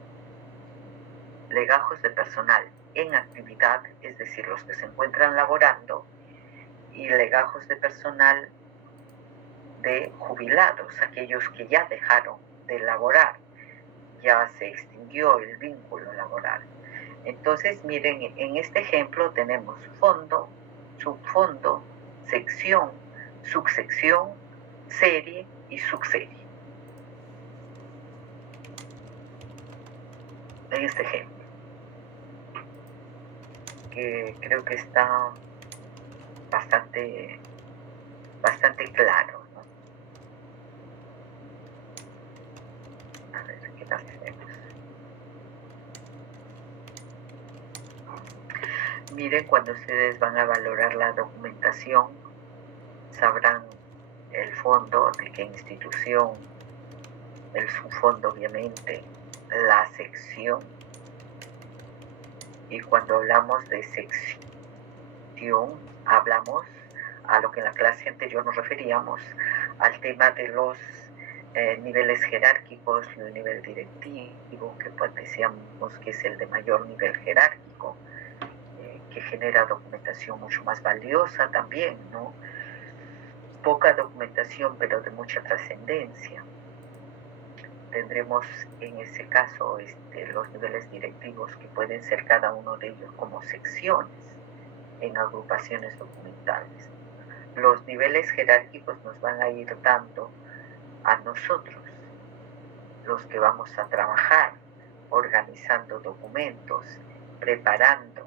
Legajos de personal en actividad, es decir, los que se encuentran laborando, y legajos de personal de jubilados, aquellos que ya dejaron de laborar, ya se extinguió el vínculo laboral. Entonces, miren, en este ejemplo tenemos fondo, subfondo, sección, subsección, serie y subserie. En este ejemplo, que creo que está bastante claro, ¿no? A ver, ¿qué más tenemos? Miren, cuando ustedes van a valorar la documentación, sabrán el fondo, de qué institución, el subfondo obviamente, la sección. Y cuando hablamos de sección, hablamos a lo que en la clase anterior nos referíamos, al tema de los niveles jerárquicos, el nivel directivo, que pues decíamos que es el de mayor nivel jerárquico, que genera documentación mucho más valiosa también, ¿no? Poca documentación, pero de mucha trascendencia. Tendremos en ese caso los niveles directivos, que pueden ser cada uno de ellos como secciones en agrupaciones documentales. Los niveles jerárquicos nos van a ir dando a nosotros, los que vamos a trabajar organizando documentos, preparando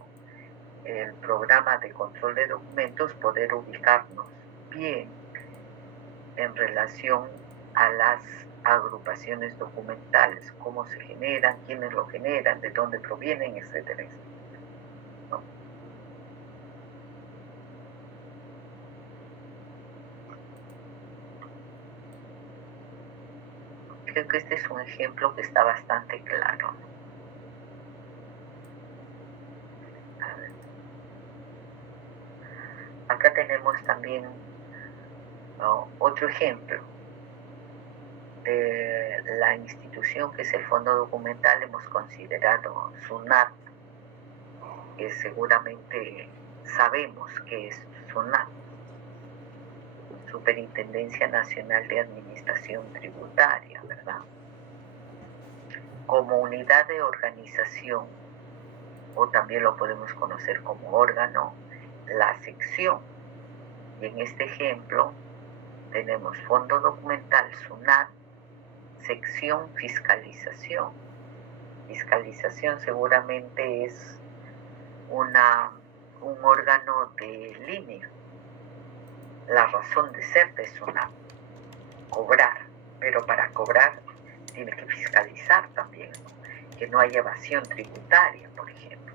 el programa de control de documentos, poder ubicarnos bien en relación a las agrupaciones documentales, cómo se generan, quiénes lo generan, de dónde provienen, etcétera, etcétera, ¿no? Creo que este es un ejemplo que está bastante claro, ¿no? Acá tenemos también, ¿no?, otro ejemplo de la institución que es el Fondo Documental. Hemos considerado SUNAT, que seguramente sabemos que es SUNAT, Superintendencia Nacional de Administración Tributaria, ¿verdad? Como unidad de organización, o también lo podemos conocer como órgano, la sección. Y en este ejemplo tenemos Fondo Documental SUNAT, sección Fiscalización. Fiscalización seguramente es un órgano de línea. La razón de ser de SUNAT, cobrar, pero para cobrar tiene que fiscalizar también, ¿no?, que no haya evasión tributaria, por ejemplo.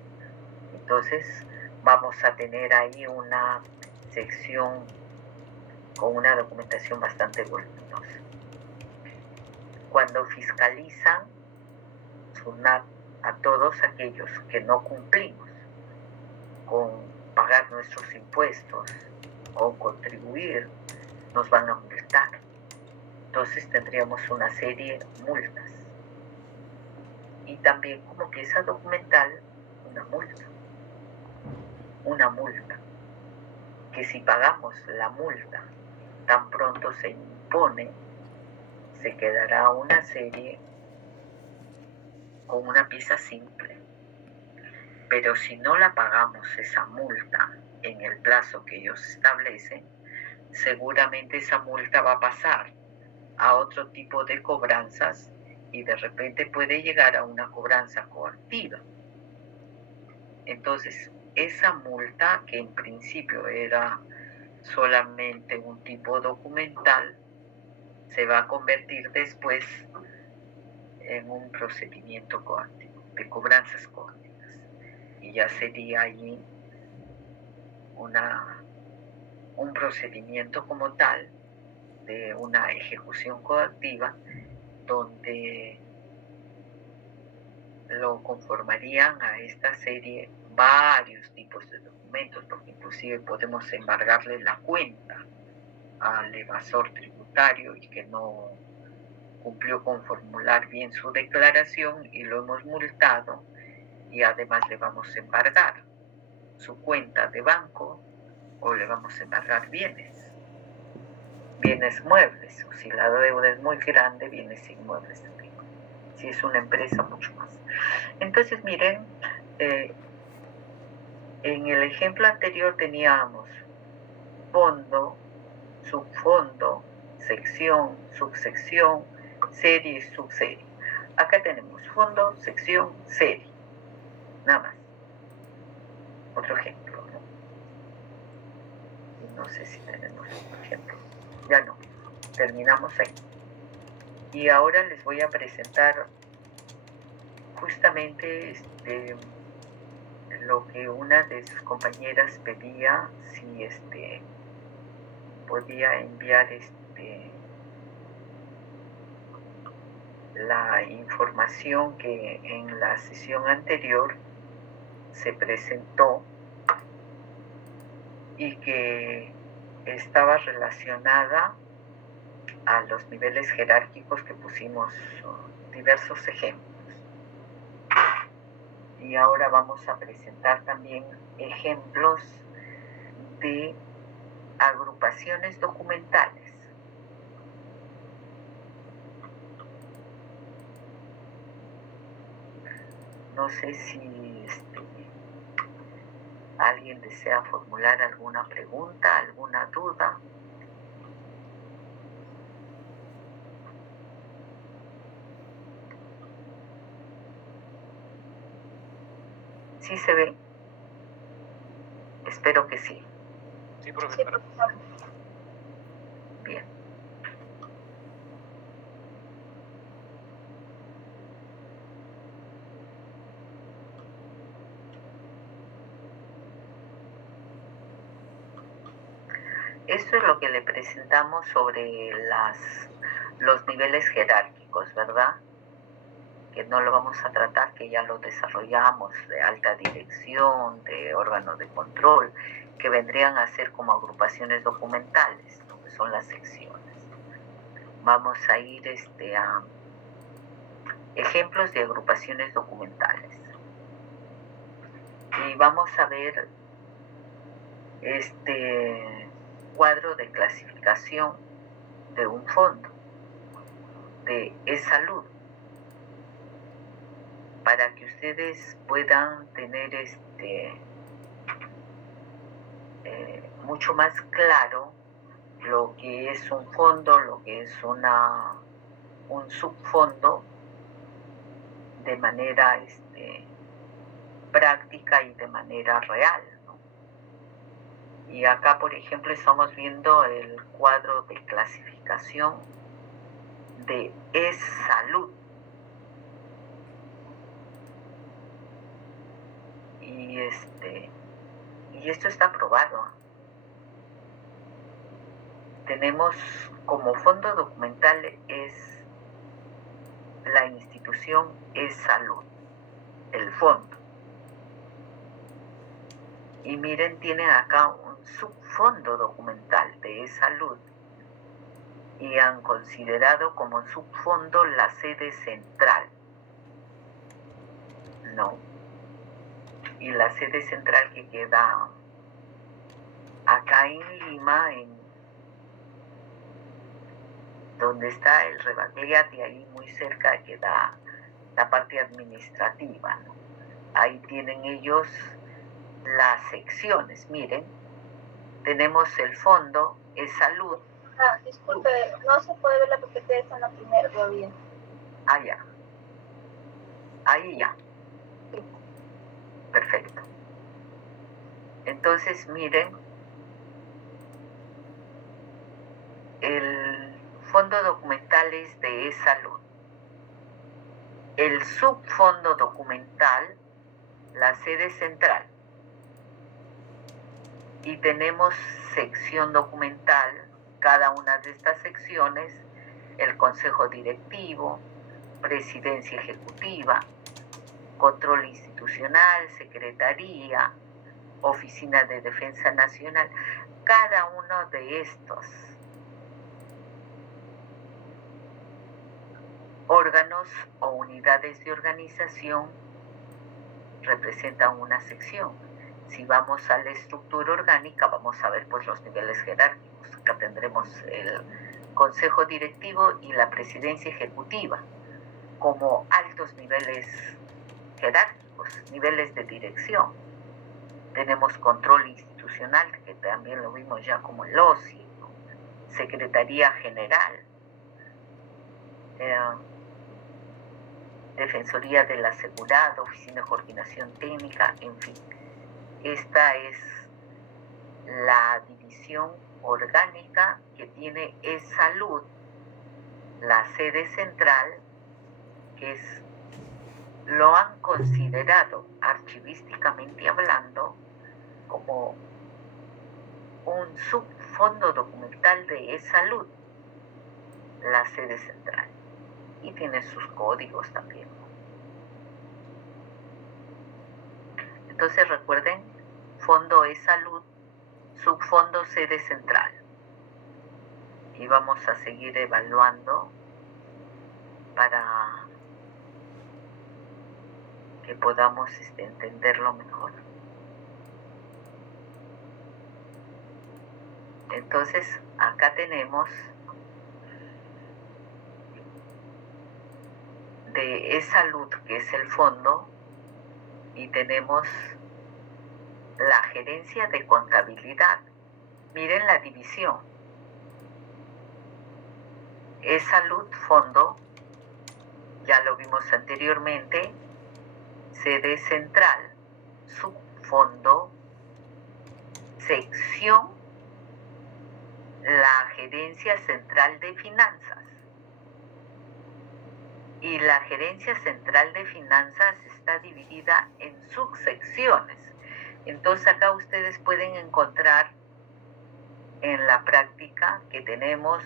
Entonces vamos a tener ahí una sección con una documentación bastante voluminosa. Cuando fiscalizan SUNAT a todos aquellos que no cumplimos con pagar nuestros impuestos o contribuir, nos van a multar. Entonces tendríamos una serie de multas. Y también como pieza documental, una multa. Una multa. Que si pagamos la multa tan pronto se impone, se quedará una serie con una pieza simple. Pero si no la pagamos esa multa en el plazo que ellos establecen, seguramente esa multa va a pasar a otro tipo de cobranzas y de repente puede llegar a una cobranza coactiva. Entonces, esa multa, que en principio era solamente un tipo documental, se va a convertir después en un procedimiento coactivo, de cobranzas coactivas. Y ya sería allí un procedimiento como tal de una ejecución coactiva, donde lo conformarían a esta serie varios tipos de documentos, porque inclusive podemos embargarle la cuenta al evasor tributario y que no cumplió con formular bien su declaración y lo hemos multado, y además le vamos a embargar su cuenta de banco o le vamos a embargar bienes muebles, o si la deuda es muy grande, bienes inmuebles también. Si es una empresa, mucho más. Entonces, miren, en el ejemplo anterior teníamos fondo, subfondo, sección, subsección, serie y subserie. Acá tenemos fondo, sección, serie. Nada más. Otro ejemplo, ¿no? No sé si tenemos otro ejemplo. Ya no. Terminamos ahí. Y ahora les voy a presentar justamente lo que una de sus compañeras pedía, si podía enviar la información que en la sesión anterior se presentó y que estaba relacionada a los niveles jerárquicos que pusimos diversos ejemplos. Y ahora vamos a presentar también ejemplos de agrupaciones documentales. No sé si alguien desea formular alguna pregunta, alguna duda. ¿Sí se ve? Espero que sí. Sí, profesora. Bien. Esto es lo que le presentamos sobre los niveles jerárquicos, ¿verdad? Que no lo vamos a tratar, que ya lo desarrollamos, de alta dirección, de órganos de control, que vendrían a ser como agrupaciones documentales, ¿no? Que son las secciones. Vamos a ir a ejemplos de agrupaciones documentales. Y vamos a ver este cuadro de clasificación de un fondo de e-salud, para que ustedes puedan tener mucho más claro lo que es un fondo, lo que es un subfondo, de manera práctica y de manera real, ¿no? Y acá, por ejemplo, estamos viendo el cuadro de clasificación de e-salud. Y esto está aprobado. Tenemos como fondo documental es la institución e-salud, el fondo. Y miren, tienen acá un subfondo documental de e-salud y han considerado como subfondo la sede central. No. Y la sede central que queda acá en Lima, donde está el Rebagliati, ahí muy cerca queda la parte administrativa, ¿no? Ahí tienen ellos las secciones. Miren, tenemos el fondo, es salud. Disculpe, no se puede ver la PPT, está en la primera todavía. Ya. Ahí ya. Perfecto. Entonces, miren, el fondo documental es de salud. El subfondo documental, la sede central. Y tenemos sección documental, cada una de estas secciones, el Consejo Directivo, Presidencia Ejecutiva, Control Institucional, Secretaría, Oficina de Defensa Nacional. Cada uno de estos órganos o unidades de organización representan una sección. Si vamos a la estructura orgánica, vamos a ver pues los niveles jerárquicos. Acá tendremos el Consejo Directivo y la Presidencia Ejecutiva como altos niveles jerárquicos, niveles de dirección. Tenemos Control Institucional, que también lo vimos ya como el OSI, ¿no? Secretaría General, Defensoría del Asegurado, Oficina de Coordinación Técnica, en fin. Esta es la división orgánica que tiene salud, la sede central, que lo han considerado archivísticamente hablando como un subfondo documental de salud, la sede central, y tiene sus códigos también. Entonces recuerden, fondo salud, subfondo sede central, y vamos a seguir evaluando para que podamos entenderlo mejor. Entonces acá tenemos de salud, que es el fondo, y tenemos la gerencia de contabilidad. Miren la división. Salud, fondo, ya lo vimos anteriormente, sede central, subfondo, sección, la gerencia central de finanzas. Y la gerencia central de finanzas está dividida en subsecciones. Entonces acá ustedes pueden encontrar en la práctica que tenemos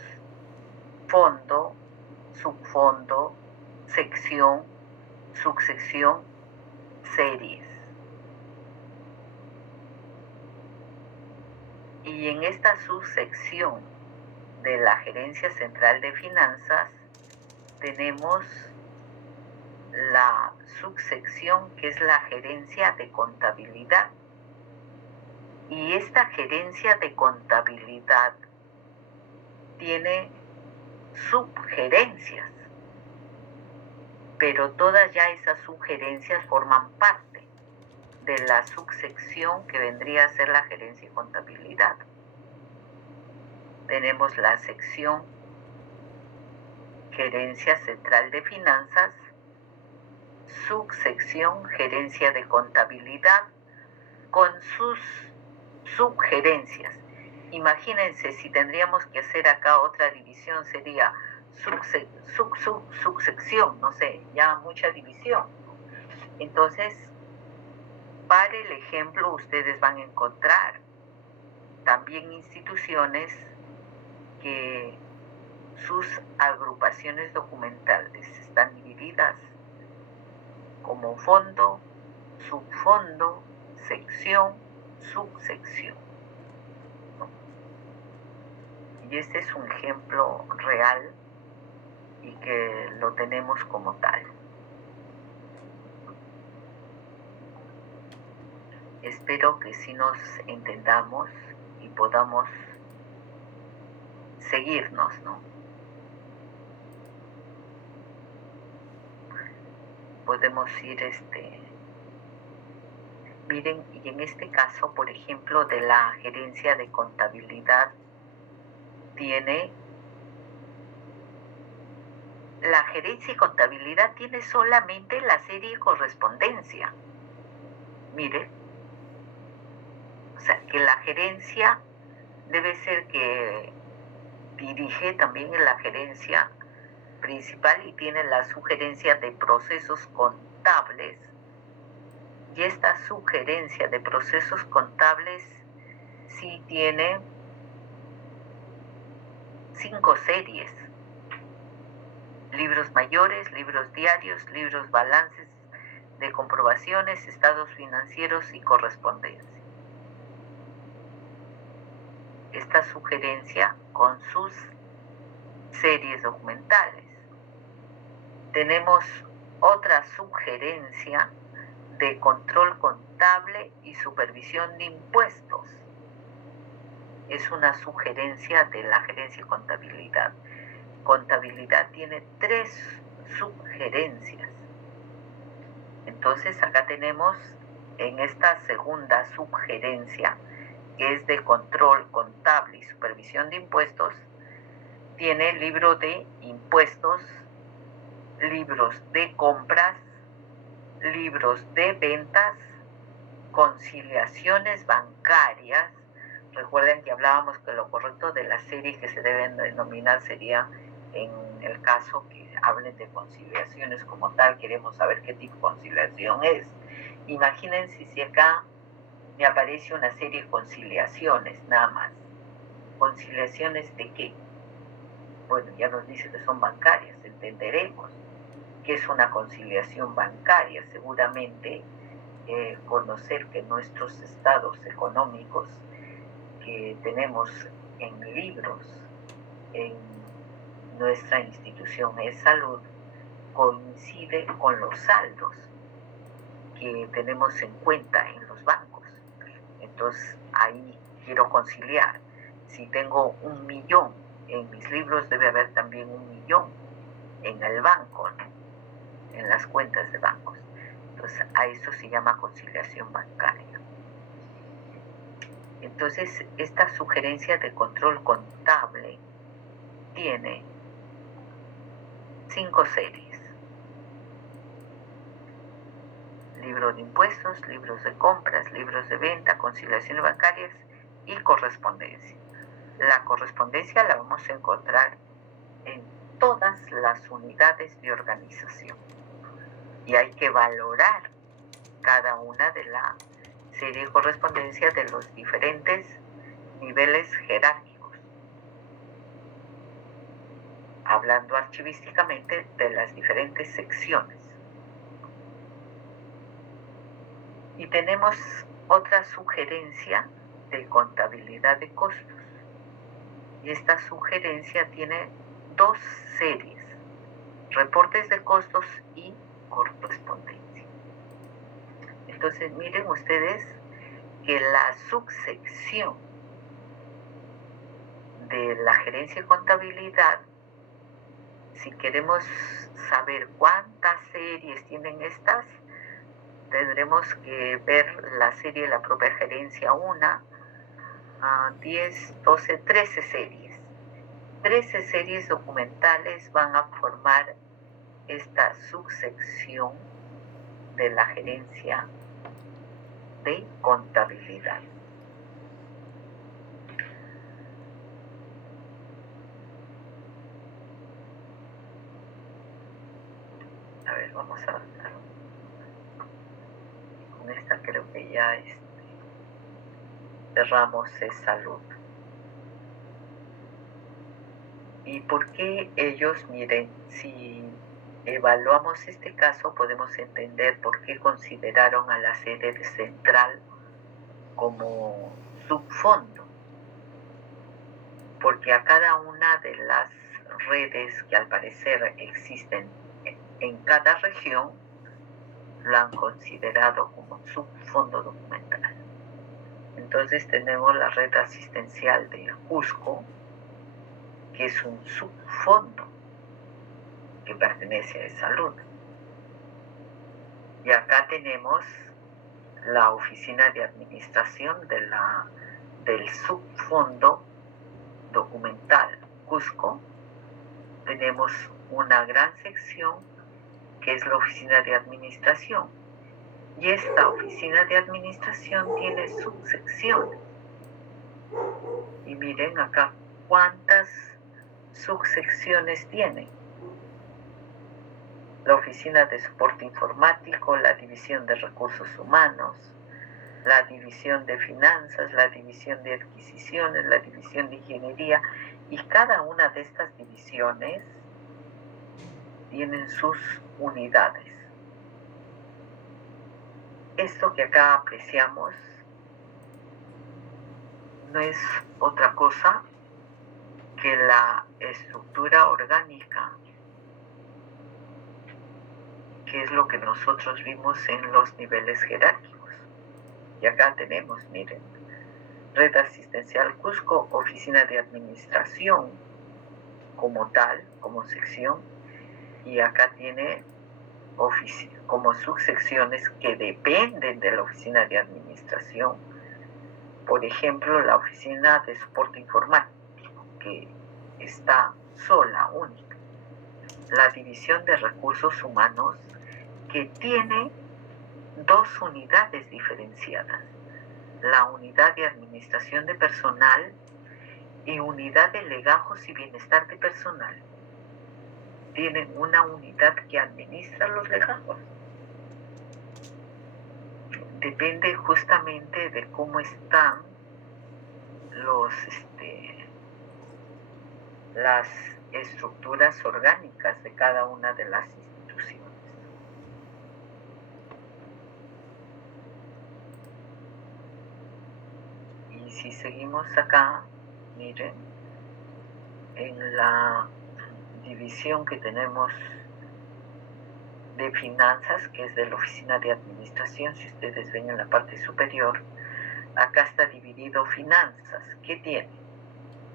fondo, subfondo, sección, subsección, series. Y en esta subsección de la gerencia central de finanzas tenemos la subsección que es la gerencia de contabilidad. Y esta gerencia de contabilidad tiene subgerencias, pero todas ya esas subgerencias forman parte de la subsección que vendría a ser la gerencia de contabilidad. Tenemos la sección Gerencia Central de Finanzas, subsección Gerencia de Contabilidad, con sus subgerencias. Imagínense si tendríamos que hacer acá otra división, sería subsección, no sé, ya mucha división. Entonces, para el ejemplo, ustedes van a encontrar también instituciones que sus agrupaciones documentales están divididas como fondo, subfondo, sección, subsección. Y este es un ejemplo real y que lo tenemos como tal. Espero que sí nos entendamos y podamos seguirnos, ¿no? podemos ir, miren, y en este caso, por ejemplo, de la gerencia de contabilidad, la gerencia de contabilidad tiene solamente la serie de correspondencia. Mire, o sea, que la gerencia debe ser que dirige también en la gerencia principal y tiene la sugerencia de procesos contables. Y esta sugerencia de procesos contables sí tiene 5 series: libros mayores, libros diarios, libros balances de comprobaciones, estados financieros y correspondencia. Esta sugerencia con sus series documentales. Tenemos otra sugerencia de control contable y supervisión de impuestos. Es una sugerencia de la gerencia de contabilidad. Contabilidad tiene 3 sugerencias. Entonces acá tenemos en esta segunda sugerencia, que es de control contable y supervisión de impuestos, tiene libro de impuestos, libros de compras, libros de ventas, conciliaciones bancarias. Recuerden que hablábamos que lo correcto de la serie que se deben denominar sería, en el caso que hablen de conciliaciones como tal, queremos saber qué tipo de conciliación es. Imagínense si acá me aparece una serie de conciliaciones, nada más. ¿Conciliaciones de qué? Bueno, ya nos dice que son bancarias, entenderemos qué es una conciliación bancaria. Seguramente conocer que nuestros estados económicos que tenemos en libros en nuestra institución de salud coincide con los saldos que tenemos en cuenta en los bancos. Entonces ahí quiero conciliar. Si tengo 1 millón en mis libros, debe haber también 1 millón en el banco, ¿no? En las cuentas de bancos. Entonces a eso se llama conciliación bancaria. Entonces esta sugerencia de control contable tiene 5 series: libro de impuestos, libros de compras, libros de venta, conciliaciones bancarias y correspondencia. La correspondencia la vamos a encontrar en todas las unidades de organización y hay que valorar cada una de la serie de correspondencia de los diferentes niveles jerárquicos, hablando archivísticamente de las diferentes secciones. Y tenemos otra sugerencia de contabilidad de costos. Y esta sugerencia tiene 2 series: reportes de costos y correspondencia. Entonces miren ustedes que la subsección de la gerencia de contabilidad, si queremos saber cuántas series tienen estas, tendremos que ver la serie de la propia gerencia: 1, 10, 12, 13 series. 13 series documentales van a formar esta subsección de la gerencia de contabilidad. A ver, vamos a avanzar. Con esta creo que ya cerramos salud. ¿Y por qué ellos? Miren, si evaluamos este caso podemos entender por qué consideraron a la sede central como subfondo, porque a cada una de las redes que al parecer existen en cada región lo han considerado como subfondo documental. Entonces tenemos la red asistencial de Cusco, que es un subfondo que pertenece a salud. Y acá tenemos la oficina de administración del subfondo documental Cusco. Tenemos una gran sección que es la oficina de administración. Y esta oficina de administración tiene subsecciones. Y miren acá cuántas subsecciones tiene. La oficina de soporte informático, la división de recursos humanos, la división de finanzas, la división de adquisiciones, la división de ingeniería, y cada una de estas divisiones tienen sus unidades. Esto que acá apreciamos no es otra cosa que la estructura orgánica, que es lo que nosotros vimos en los niveles jerárquicos. Y acá tenemos, miren, Red Asistencial Cusco, Oficina de Administración como tal, como sección, y acá tiene como subsecciones que dependen de la Oficina de Administración. Por ejemplo, la Oficina de Soporte Informático, que está sola, única. La División de Recursos Humanos, que tiene dos unidades diferenciadas: la Unidad de Administración de Personal y Unidad de Legajos y Bienestar de Personal. Tienen una unidad que administra los legajos. Depende justamente de cómo están las estructuras orgánicas de cada una de las instituciones. Y si seguimos acá, miren, en la división que tenemos de finanzas, que es de la oficina de administración, si ustedes ven en la parte superior, acá está dividido finanzas. ¿Qué tiene?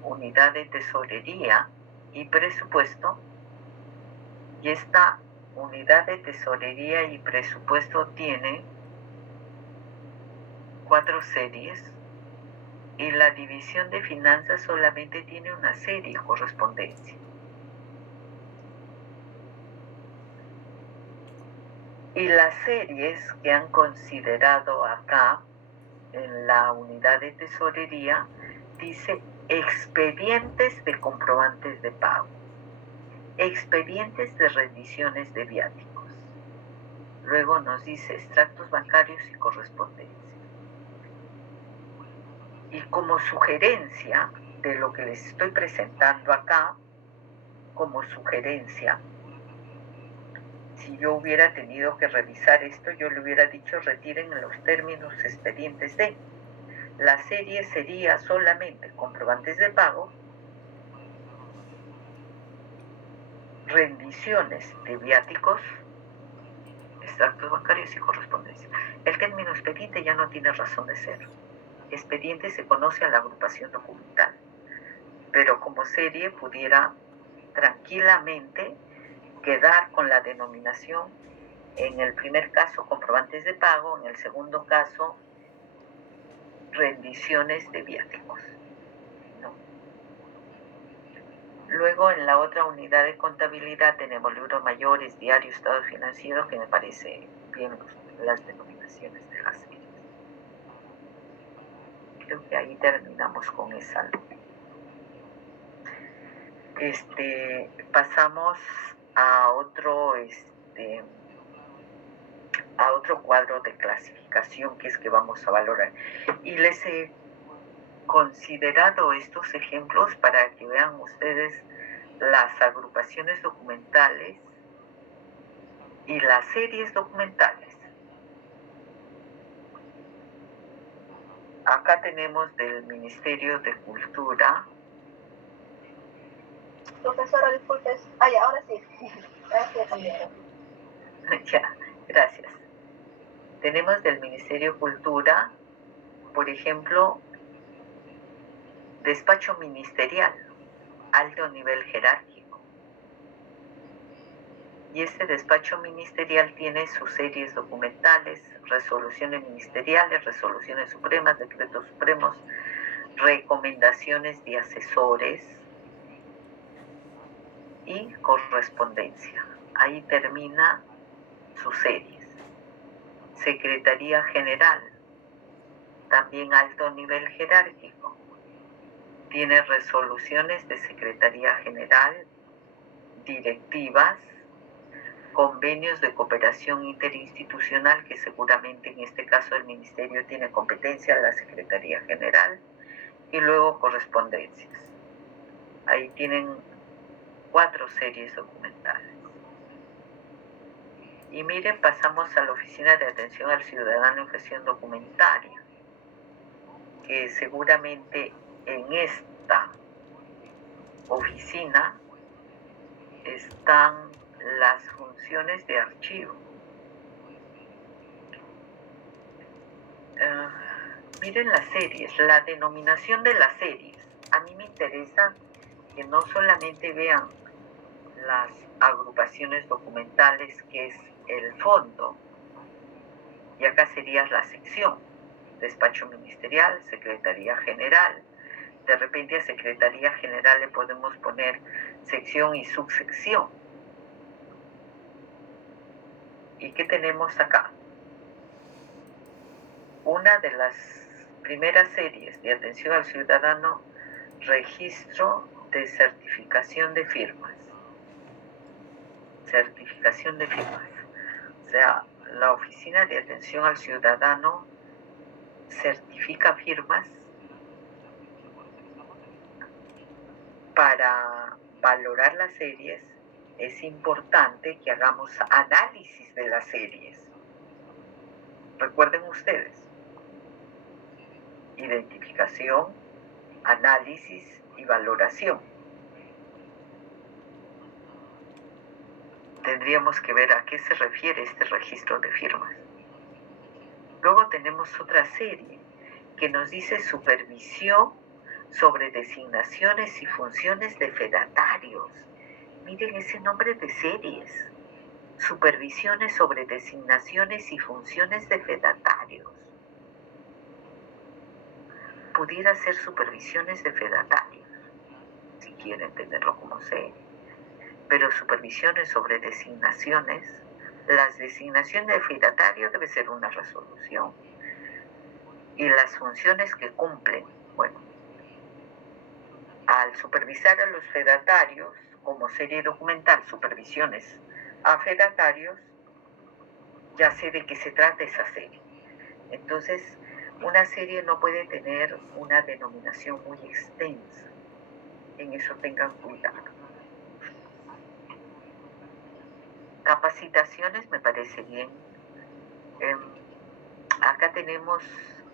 Unidad de tesorería y presupuesto, y esta unidad de tesorería y presupuesto tiene 4 series, y la división de finanzas solamente tiene una serie, correspondencia. Y las series que han considerado acá en la unidad de tesorería dice expedientes de comprobantes de pago, expedientes de rendiciones de viáticos. Luego nos dice extractos bancarios y correspondencia. Y como sugerencia de lo que les estoy presentando acá, como sugerencia, si yo hubiera tenido que revisar esto, yo le hubiera dicho retiren los términos expedientes de. La serie sería solamente comprobantes de pago, rendiciones de viáticos, extractos bancarios y correspondencia. El término expediente ya no tiene razón de ser. Expediente se conoce a la agrupación documental, pero como serie pudiera tranquilamente quedar con la denominación, en el primer caso comprobantes de pago, en el segundo caso rendiciones de viáticos, ¿no? Luego en la otra unidad de contabilidad tenemos libros mayores, diarios, estados financieros, que me parece bien las denominaciones de las series. Creo que ahí terminamos con esa. Pasamos a otro cuadro de clasificación, que es que vamos a valorar, y les he considerado estos ejemplos para que vean ustedes las agrupaciones documentales y las series documentales. Acá tenemos del Ministerio de Cultura. Profesora, disculpe. Ay, ahora sí. Gracias, cambiaron. Ya, gracias. Tenemos del Ministerio de Cultura, por ejemplo, despacho ministerial, alto nivel jerárquico. Y este despacho ministerial tiene sus series documentales, resoluciones ministeriales, resoluciones supremas, decretos supremos, recomendaciones de asesores y correspondencia. Ahí termina sus series. Secretaría General, también alto nivel jerárquico. Tiene resoluciones de Secretaría General, directivas, convenios de cooperación interinstitucional, que seguramente en este caso el Ministerio tiene competencia, la Secretaría General, y luego correspondencias. Ahí tienen 4 series documentales. Y miren, pasamos a la Oficina de Atención al Ciudadano en Gestión Documentaria, que seguramente en esta oficina están las funciones de archivo. Miren las series, la denominación de las series. A mí me interesa que no solamente vean las agrupaciones documentales, que es el fondo, y acá sería la sección, despacho ministerial, Secretaría General. De repente a Secretaría General le podemos poner sección y subsección. ¿Y qué tenemos acá? Una de las primeras series de atención al ciudadano, registro de certificación de firmas. Certificación de firmas. O sea, la Oficina de Atención al Ciudadano certifica firmas para valorar las series. Es importante que hagamos análisis de las series. Recuerden ustedes, identificación, análisis y valoración. Tendríamos que ver a qué se refiere este registro de firmas. Luego tenemos otra serie que nos dice supervisión sobre designaciones y funciones de fedatarios. Miren ese nombre de series. Supervisiones sobre designaciones y funciones de fedatarios. Pudiera ser supervisiones de fedatarios, si quieren tenerlo como serie. Pero supervisiones sobre designaciones, las designaciones de fedatario debe ser una resolución. Y las funciones que cumplen, bueno, al supervisar a los fedatarios, como serie documental, supervisiones a fedatarios, ya sé de qué se trata esa serie. Entonces, una serie no puede tener una denominación muy extensa. En eso tengan cuidado. Capacitaciones me parece bien. Acá tenemos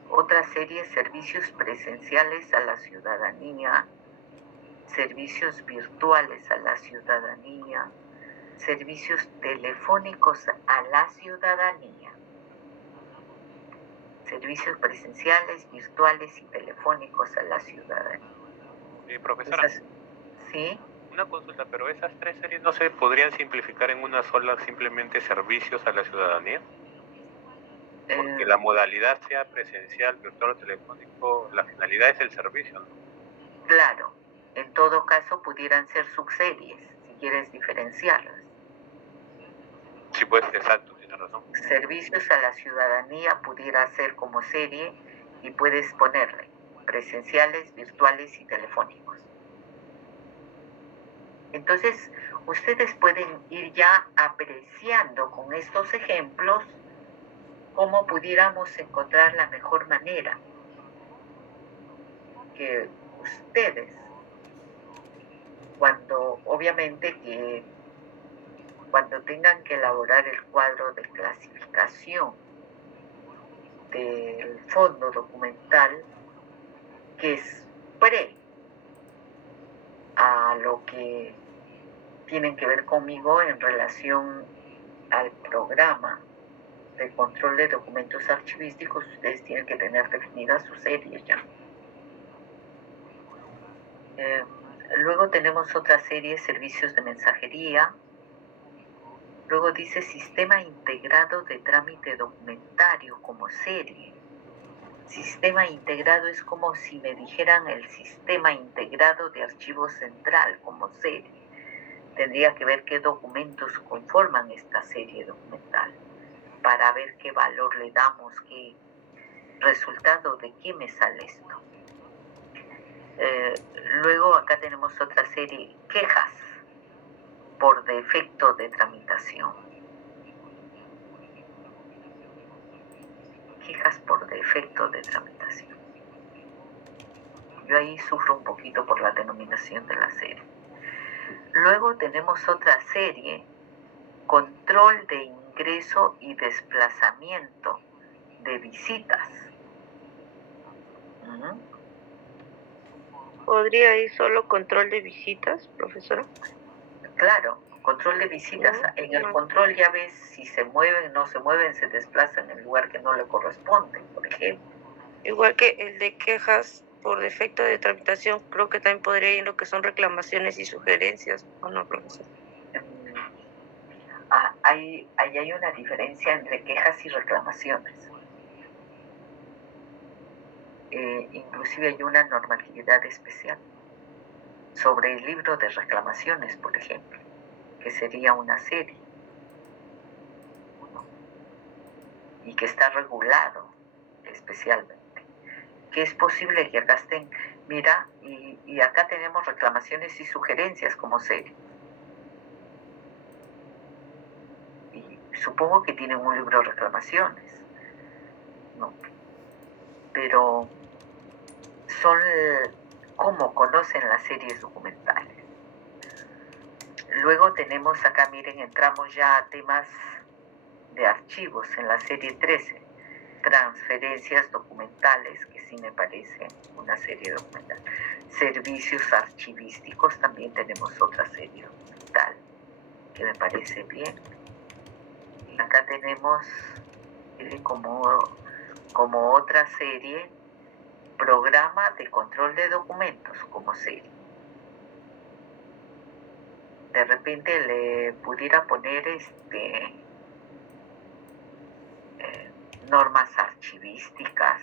otra serie, servicios presenciales a la ciudadanía, servicios virtuales a la ciudadanía, servicios telefónicos a la ciudadanía, servicios presenciales, virtuales y telefónicos a la ciudadanía. Profesora, ¿sí? Una consulta, pero esas 3 series no se podrían simplificar en una sola, simplemente servicios a la ciudadanía. Porque la modalidad sea presencial, virtual o telefónico, la finalidad es el servicio, ¿no? Claro, en todo caso pudieran ser subseries, si quieres diferenciarlas. Sí, pues, exacto, tiene razón. Servicios a la ciudadanía pudiera ser como serie y puedes ponerle presenciales, virtuales y telefónicos. Entonces, ustedes pueden ir ya apreciando con estos ejemplos cómo pudiéramos encontrar la mejor manera que ustedes, cuando tengan que elaborar el cuadro de clasificación del fondo documental, que es a lo que tienen que ver conmigo en relación al programa de control de documentos archivísticos, ustedes tienen que tener definidas sus series ya. Luego tenemos otra serie, servicios de mensajería, Luego dice sistema integrado de trámite documentario como serie. Sistema integrado es como si me dijeran el sistema integrado de archivo central como serie. Tendría que ver qué documentos conforman esta serie documental para ver qué valor le damos, qué resultado de qué me sale esto. Luego acá tenemos otra serie, quejas por defecto de tramitación. Quejas por defecto de tramitación. Yo ahí sufro un poquito por la denominación de la serie. Luego tenemos otra serie, control de ingreso y desplazamiento de visitas. ¿Podría ir solo control de visitas, profesora? Claro, control de visitas. En el control ya ves si se mueven, no se mueven, se desplazan en el lugar que no le corresponde, por ejemplo. Igual que el de quejas por defecto de tramitación, creo que también podría ir en lo que son reclamaciones y sugerencias, ¿o no, profesor? Ahí hay una diferencia entre quejas y reclamaciones. Inclusive hay una normatividad especial sobre el libro de reclamaciones, por ejemplo, que sería una serie, ¿no? Y que está regulado especialmente, que es posible que acá estén, mira, y acá tenemos reclamaciones y sugerencias como serie. Y supongo que tienen un libro de reclamaciones, ¿no? Pero son como conocen las series documentales. Luego tenemos acá, miren, entramos ya a temas de archivos en la serie 13, transferencias documentales, que sí me parece una serie documental. Servicios archivísticos, también tenemos otra serie documental, que me parece bien. Y acá tenemos como otra serie, programa de control de documentos como serie. De repente le pudiera poner normas archivísticas,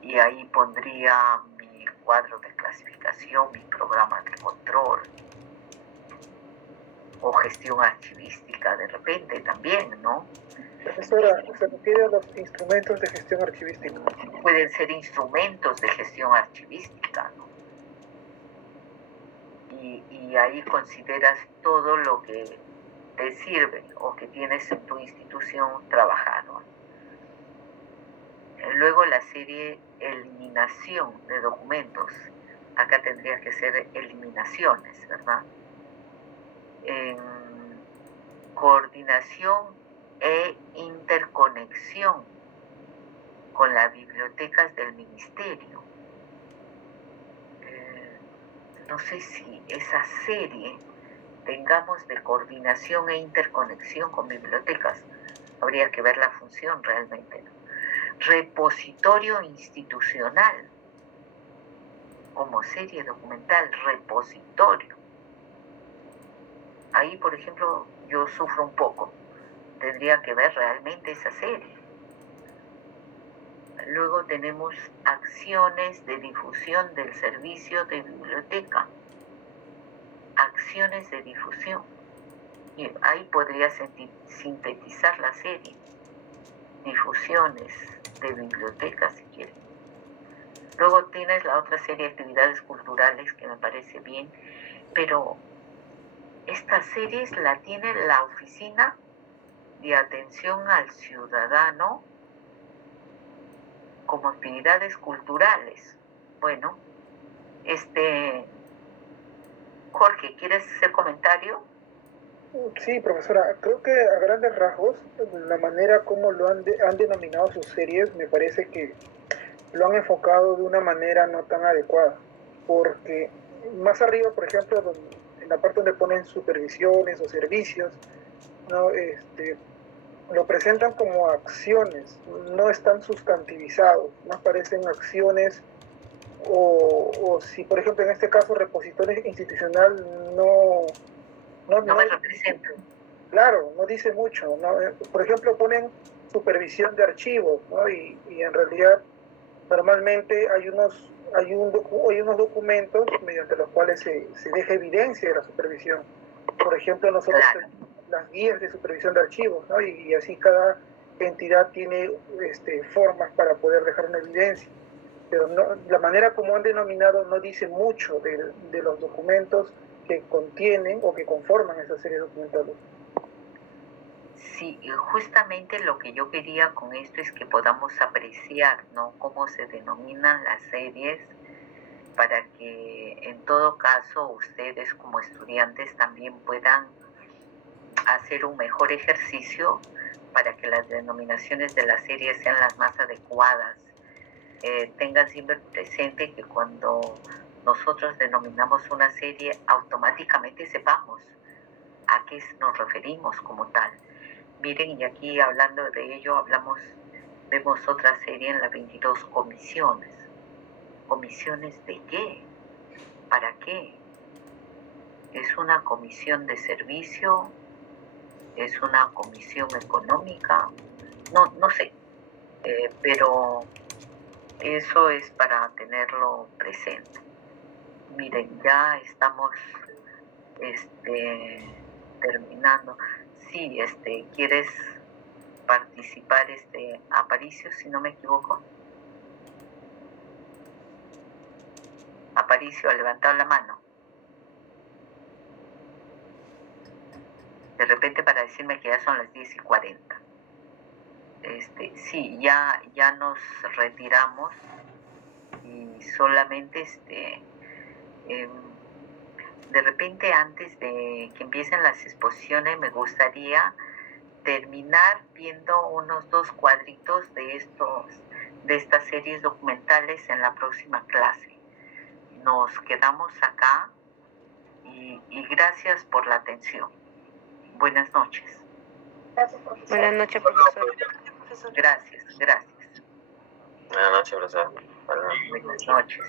y ahí pondría mi cuadro de clasificación, mi programa de control, o gestión archivística de repente también, ¿no? Profesora, se refiere a los instrumentos de gestión archivística. Pueden ser instrumentos de gestión archivística, ¿no? Y ahí consideras todo lo que te sirve o que tienes en tu institución trabajado. Luego la serie eliminación de documentos. Acá tendría que ser eliminaciones, ¿verdad? Coordinación e interconexión con las bibliotecas del ministerio. No sé si esa serie tengamos de coordinación e interconexión con bibliotecas. Habría que ver la función realmente, ¿no? Repositorio institucional, como serie documental, repositorio. Ahí, por ejemplo, yo sufro un poco. Tendría que ver realmente esa serie. Luego tenemos acciones de difusión del servicio de biblioteca. Acciones de difusión. Y ahí podría sintetizar la serie. Difusiones de biblioteca, si quieren. Luego tienes la otra serie de actividades culturales que me parece bien, pero estas series la tiene la Oficina de Atención al Ciudadano como actividades culturales. Bueno, Jorge, ¿quieres hacer comentario? Sí, profesora, creo que a grandes rasgos, la manera como lo han denominado sus series, me parece que lo han enfocado de una manera no tan adecuada, porque más arriba, por ejemplo, en la parte donde ponen supervisiones o servicios, ¿no? Lo presentan como acciones, no están sustantivizados, más parecen acciones o si, por ejemplo, en este caso, repositorio institucional no me representa. Claro, no dice mucho, ¿no? Por ejemplo, ponen supervisión de archivos, ¿no? Y en realidad, normalmente hay unos documentos mediante los cuales se deja evidencia de la supervisión. Por ejemplo, nosotros tenemos las guías de supervisión de archivos, ¿no? Y así cada entidad tiene formas para poder dejar una evidencia. Pero la manera como han denominado no dice mucho de los documentos que contienen o que conforman esa serie documental. Sí, justamente lo que yo quería con esto es que podamos apreciar, ¿no?, cómo se denominan las series, para que en todo caso ustedes como estudiantes también puedan hacer un mejor ejercicio para que las denominaciones de las series sean las más adecuadas. Tengan siempre presente que cuando nosotros denominamos una serie, automáticamente sepamos a qué nos referimos como tal. Miren, y aquí hablando de ello, vemos otra serie en las 22 comisiones. ¿Comisiones de qué? ¿Para qué? ¿Es una comisión de servicio? ¿Es una comisión económica? No sé, pero eso es para tenerlo presente. Miren, ya estamos terminando. Sí, ¿quieres participar, Aparicio, si no me equivoco? Aparicio, ha levantado la mano. De repente para decirme que ya son las 10:40. Sí, ya nos retiramos y solamente de repente antes de que empiecen las exposiciones me gustaría terminar viendo unos 2 cuadritos de estas series documentales en la próxima clase. Nos quedamos acá y gracias por la atención. Buenas noches. Gracias, profesor. Buenas noches, profesor. Gracias. Buenas noches, profesor. Buenas noches.